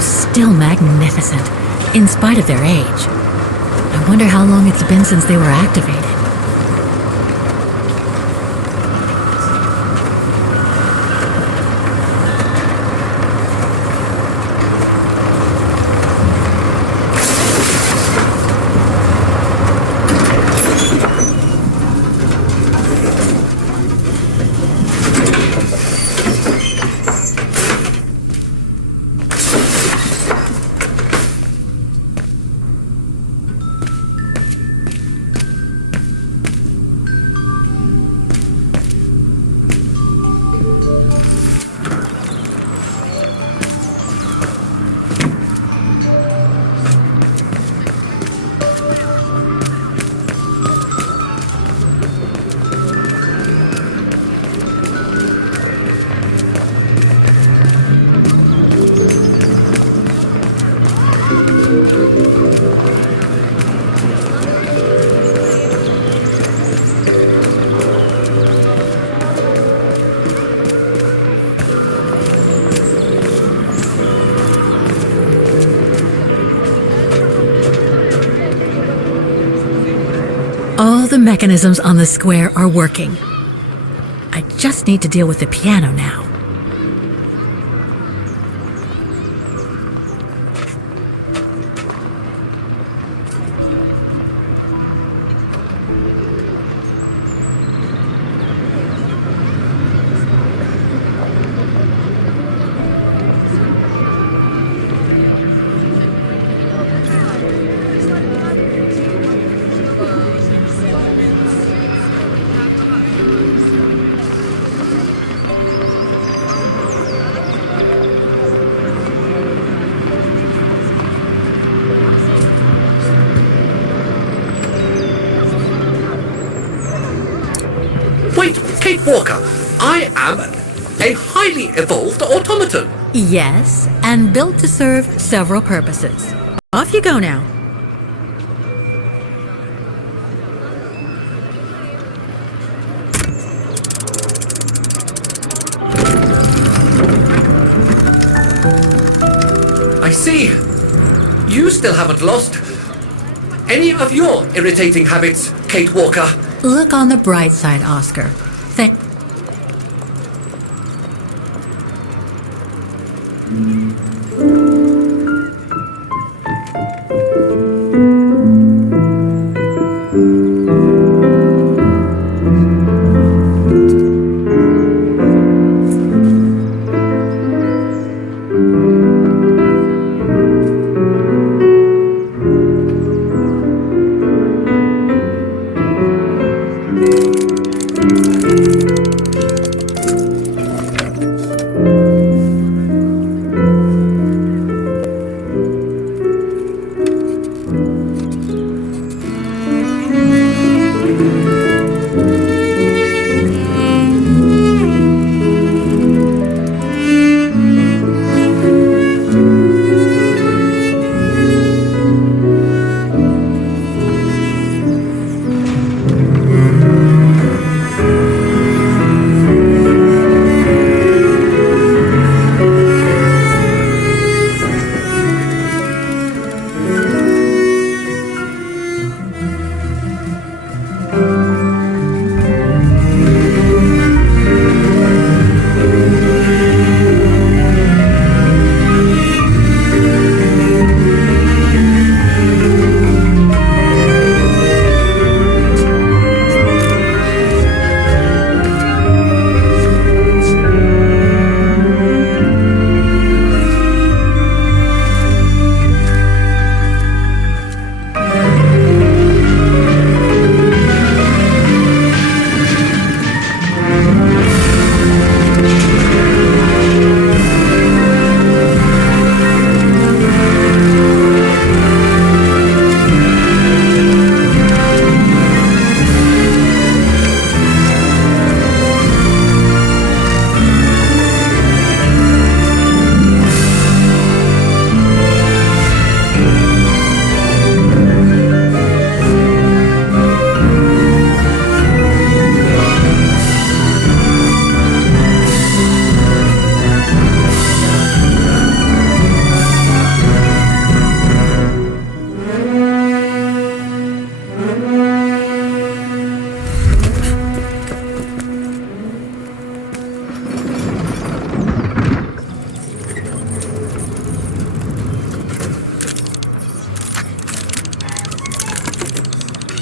are still magnificent, in spite of their age. I wonder how long it's been since they were activated. All the mechanisms on the square are working. I just need to deal with the piano now. Wait, Kate Walker, I am a highly evolved automaton. Yes, and built to serve several purposes. Off you go now. I see. You still haven't lost any of your irritating habits, Kate Walker. Look on the bright side, Oscar. Thank...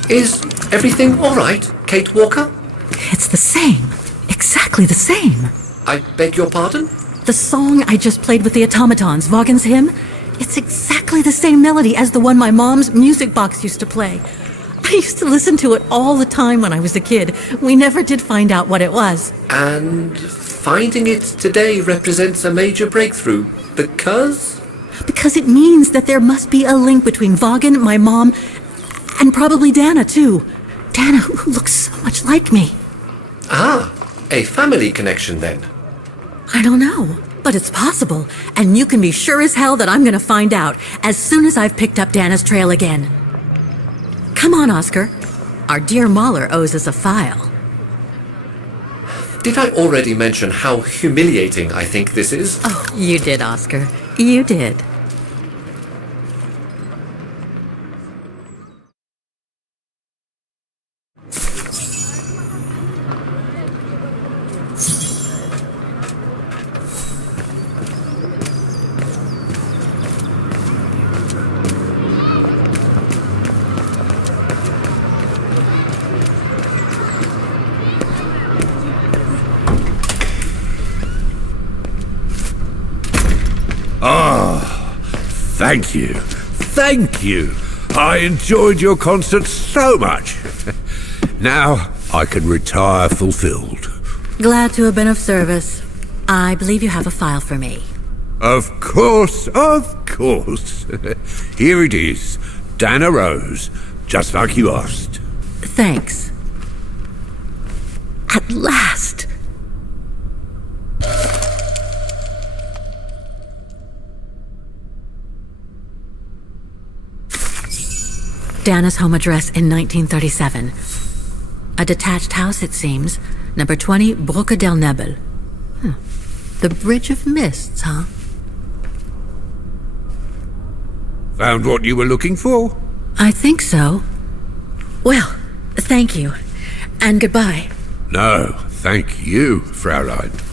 Is everything all right, Kate Walker? It's the same. Exactly the same. I beg your pardon? The song I just played with the automatons, Vaughan's hymn, it's exactly the same melody as the one my mom's music box used to play. I used to listen to it all the time when I was a kid. We never did find out what it was. And finding it today represents a major breakthrough because? Because it means that there must be a link between Vaughan, my mom, and probably Dana, too. Dana, who looks so much like me. Ah, a family connection then. I don't know, but it's possible. And you can be sure as hell that I'm going to find out as soon as I've picked up Dana's trail again. Come on, Oscar. Our dear Mahler owes us a file. Did I already mention how humiliating I think this is? Oh, you did, Oscar. You did. Thank you. Thank you. I enjoyed your concert so much. Now I can retire fulfilled. Glad to have been of service. I believe you have a file for me. Of course, of course. Here it is. Dana Rose, just like you asked. Thanks. At last. Dana's home address in 1937. A detached house, it seems. Number 20, Brücke del Nebel. The Bridge of Mists, huh? Found what you were looking for? I think so. Well, thank you. And goodbye. No, thank you, Fraulein.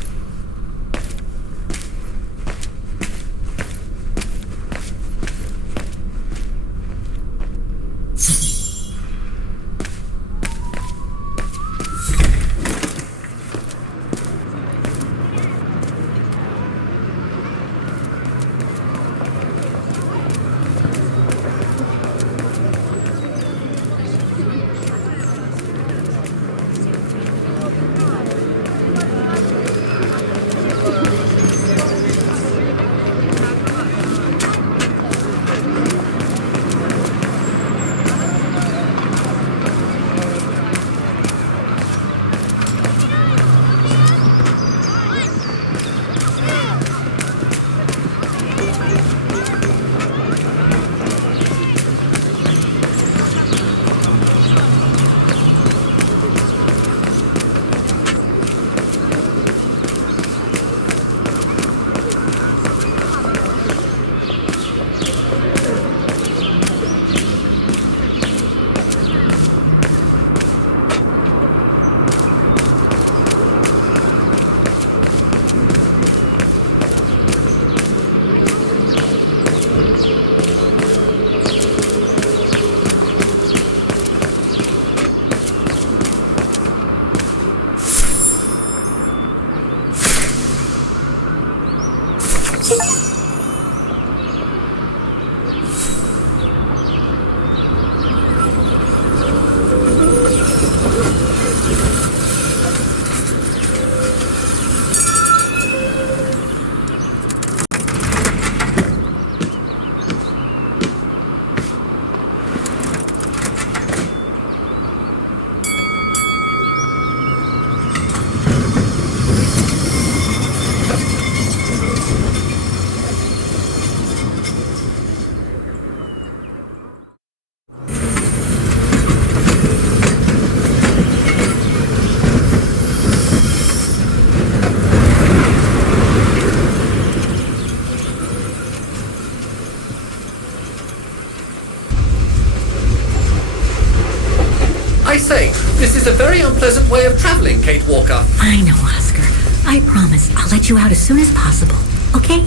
I say, this is a very unpleasant way of traveling, Kate Walker. I know, Oscar. I promise I'll let you out as soon as possible, okay?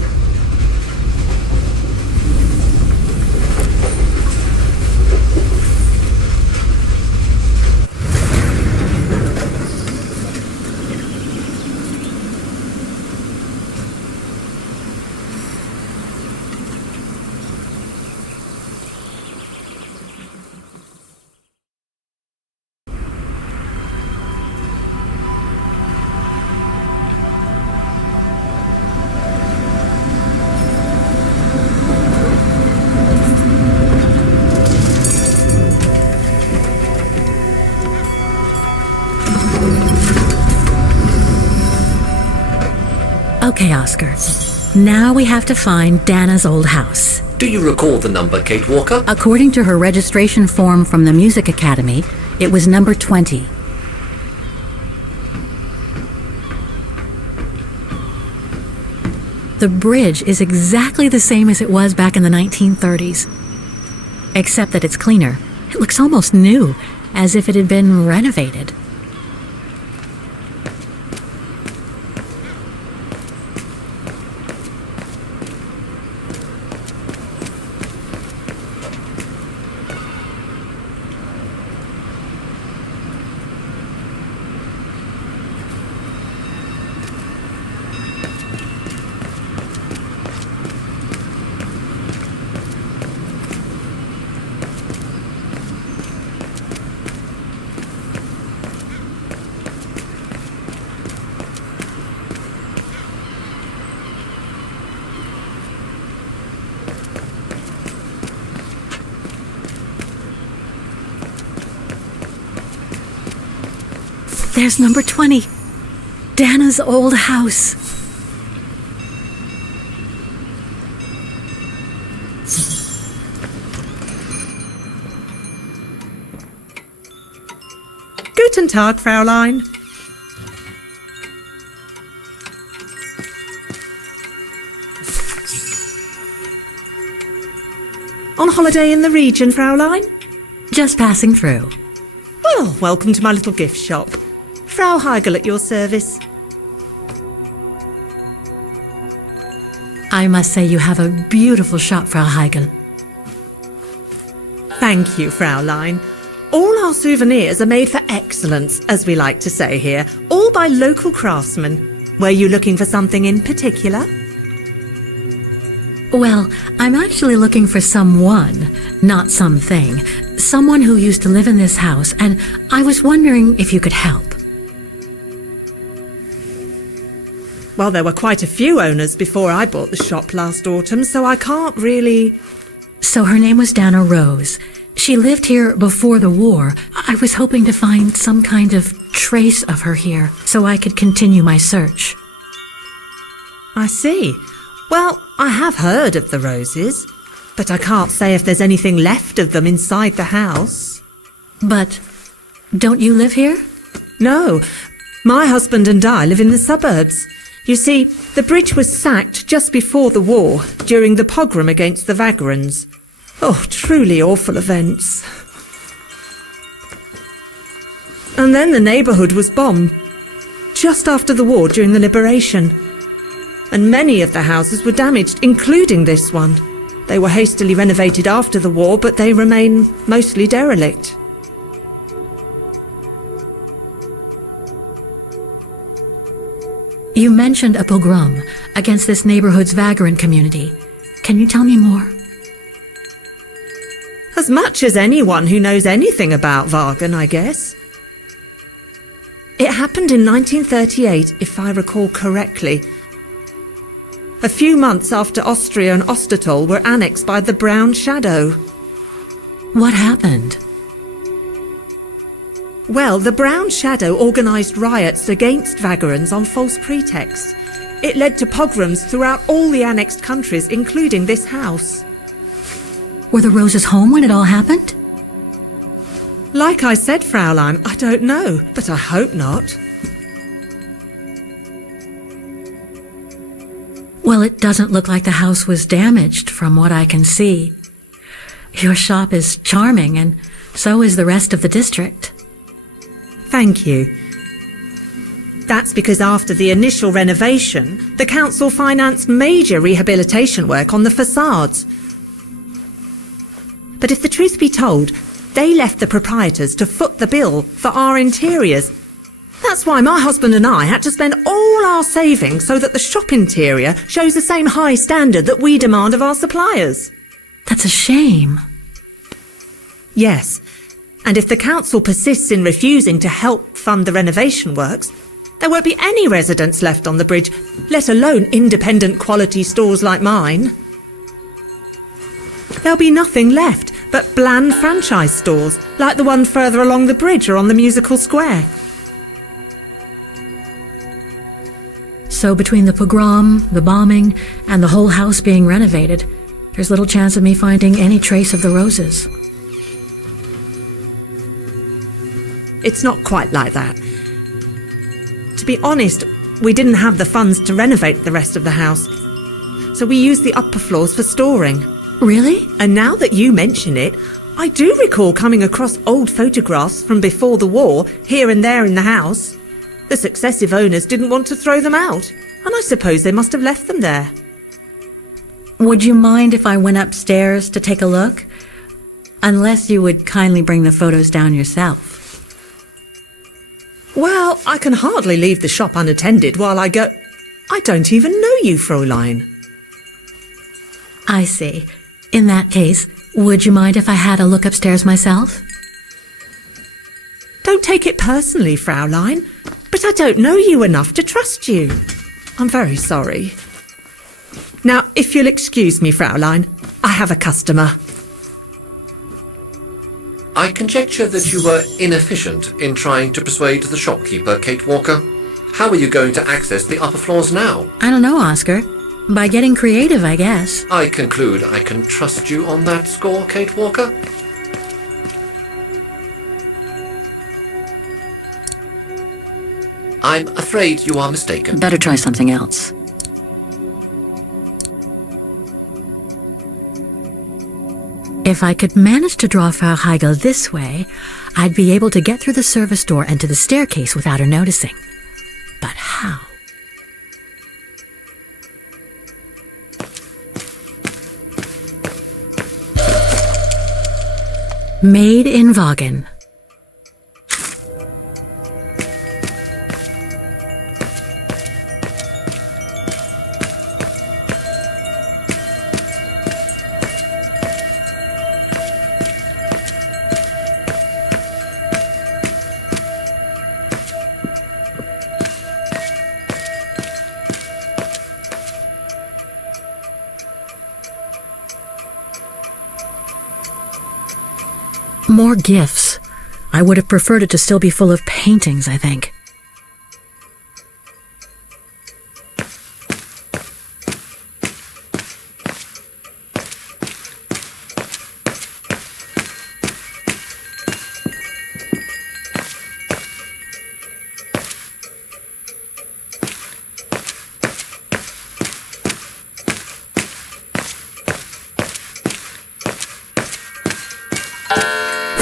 Okay, Oscar. Now we have to find Dana's old house. Do you recall the number, Kate Walker? According to her registration form from the Music Academy, it was number 20. The bridge is exactly the same as it was back in the 1930s. Except that it's cleaner. It looks almost new, as if it had been renovated. There's number 20. Dana's old house. Guten Tag, Fräulein. On holiday in the region, Fräulein? Just passing through. Well, welcome to my little gift shop. Frau Heigl at your service. I must say you have a beautiful shop, Frau Heigl. Thank you, Fräulein. All our souvenirs are made for excellence, as we like to say here, all by local craftsmen. Were you looking for something in particular? Well, I'm actually looking for someone, not something. Someone who used to live in this house, and I was wondering if you could help. Well, there were quite a few owners before I bought the shop last autumn, so I can't really... So her name was Dana Rose. She lived here before the war. I was hoping to find some kind of trace of her here, so I could continue my search. I see. Well, I have heard of the Roses, but I can't say if there's anything left of them inside the house. But don't you live here? No. My husband and I live in the suburbs. You see, the bridge was sacked just before the war, during the pogrom against the Vagrants. Oh, truly awful events. And then the neighbourhood was bombed, just after the war during the liberation. And many of the houses were damaged, including this one. They were hastily renovated after the war, but they remain mostly derelict. You mentioned a pogrom against this neighborhood's vagrant community. Can you tell me more? As much as anyone who knows anything about Wagen, I guess. It happened in 1938, if I recall correctly. A few months after Austria and Ostertal were annexed by the Brown Shadow. What happened? Well, the Brown Shadow organised riots against Vagrants on false pretexts. It led to pogroms throughout all the annexed countries, including this house. Were the Roses home when it all happened? Like I said, Fraulein, I don't know, but I hope not. Well, it doesn't look like the house was damaged from what I can see. Your shop is charming, and so is the rest of the district. Thank you. That's because after the initial renovation, the council financed major rehabilitation work on the facades. But if the truth be told, they left the proprietors to foot the bill for our interiors. That's why my husband and I had to spend all our savings so that the shop interior shows the same high standard that we demand of our suppliers. That's a shame. Yes, and if the council persists in refusing to help fund the renovation works, there won't be any residents left on the bridge, let alone independent quality stores like mine. There'll be nothing left but bland franchise stores, like the one further along the bridge or on the musical square. So between the pogrom, the bombing, and the whole house being renovated, there's little chance of me finding any trace of the roses. It's not quite like that. To be honest, we didn't have the funds to renovate the rest of the house, so we used the upper floors for storing. Really? And now that you mention it, I do recall coming across old photographs from before the war here and there in the house. The successive owners didn't want to throw them out, and I suppose they must have left them there. Would you mind if I went upstairs to take a look? Unless you would kindly bring the photos down yourself. Well, I can hardly leave the shop unattended while I go... I don't even know you, Fräulein. I see. In that case, would you mind if I had a look upstairs myself? Don't take it personally, Fräulein, but I don't know you enough to trust you. I'm very sorry. Now, if you'll excuse me, Fräulein, I have a customer. I conjecture that you were inefficient in trying to persuade the shopkeeper, Kate Walker. How are you going to access the upper floors now? I don't know, Oscar. By getting creative, I guess. I conclude I can trust you on that score, Kate Walker? I'm afraid you are mistaken. Better try something else. If I could manage to draw Frau Heigl this way, I'd be able to get through the service door and to the staircase without her noticing. But how? Made in Vaughan. More gifts. I would have preferred it to still be full of paintings, I think.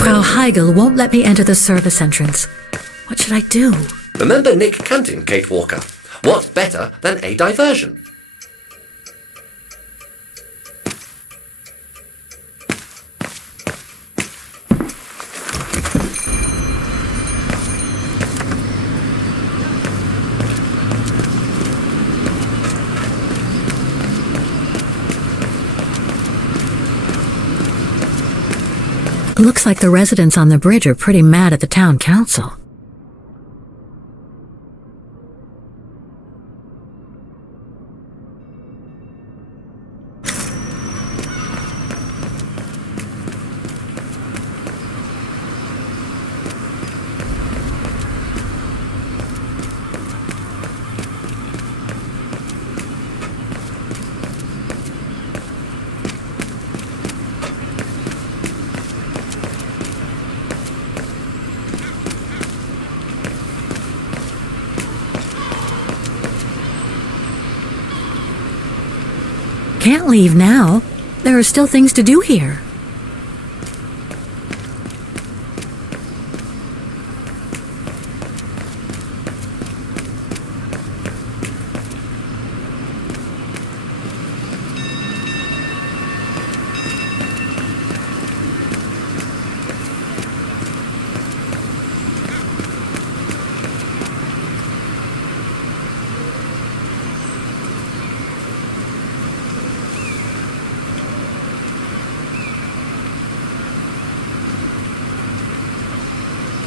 Frau Heigl won't let me enter the service entrance. What should I do? Remember Nick Canton, Kate Walker. What better than a diversion? Looks like the residents on the bridge are pretty mad at the town council. Can't leave now. There are still things to do here.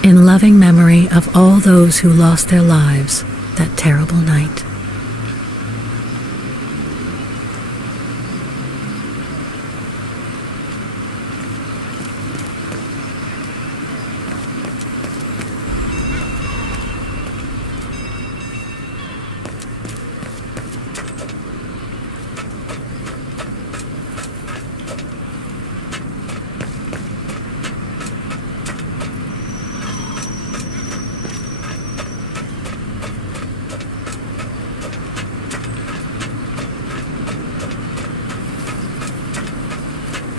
In loving memory of all those who lost their lives that terrible night.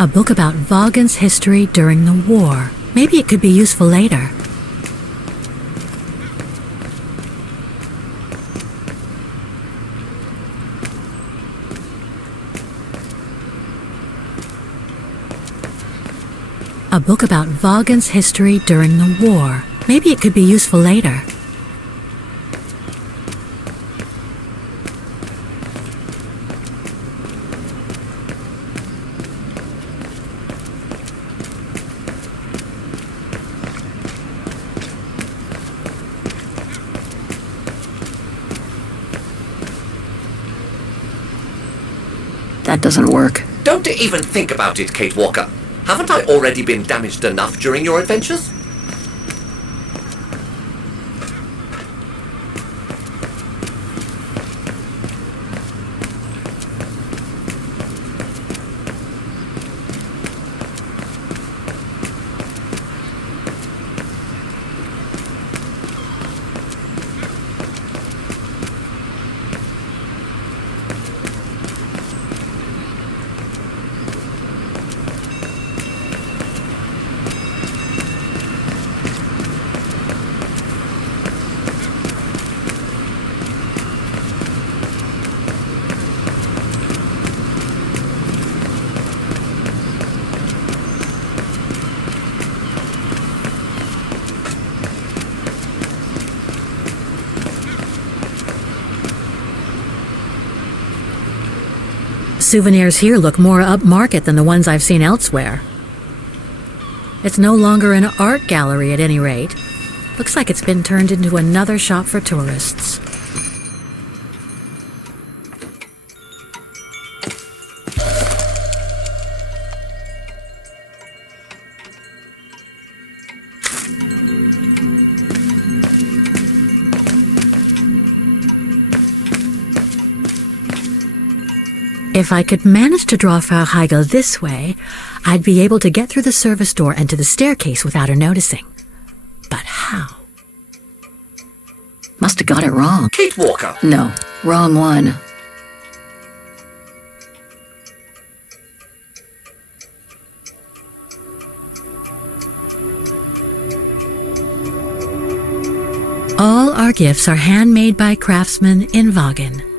A book about Vaughan's history during the war. Maybe it could be useful later. A book about Vaughan's history during the war. Maybe it could be useful later. That doesn't work. Don't even think about it, Kate Walker. Haven't I already been damaged enough during your adventures? Souvenirs here look more upmarket than the ones I've seen elsewhere. It's no longer an art gallery at any rate. Looks like it's been turned into another shop for tourists. If I could manage to draw Frau Heigl this way, I'd be able to get through the service door and to the staircase without her noticing. But how? Must have got it wrong. Kate Walker! No, wrong one. All our gifts are handmade by craftsmen in Vaughan.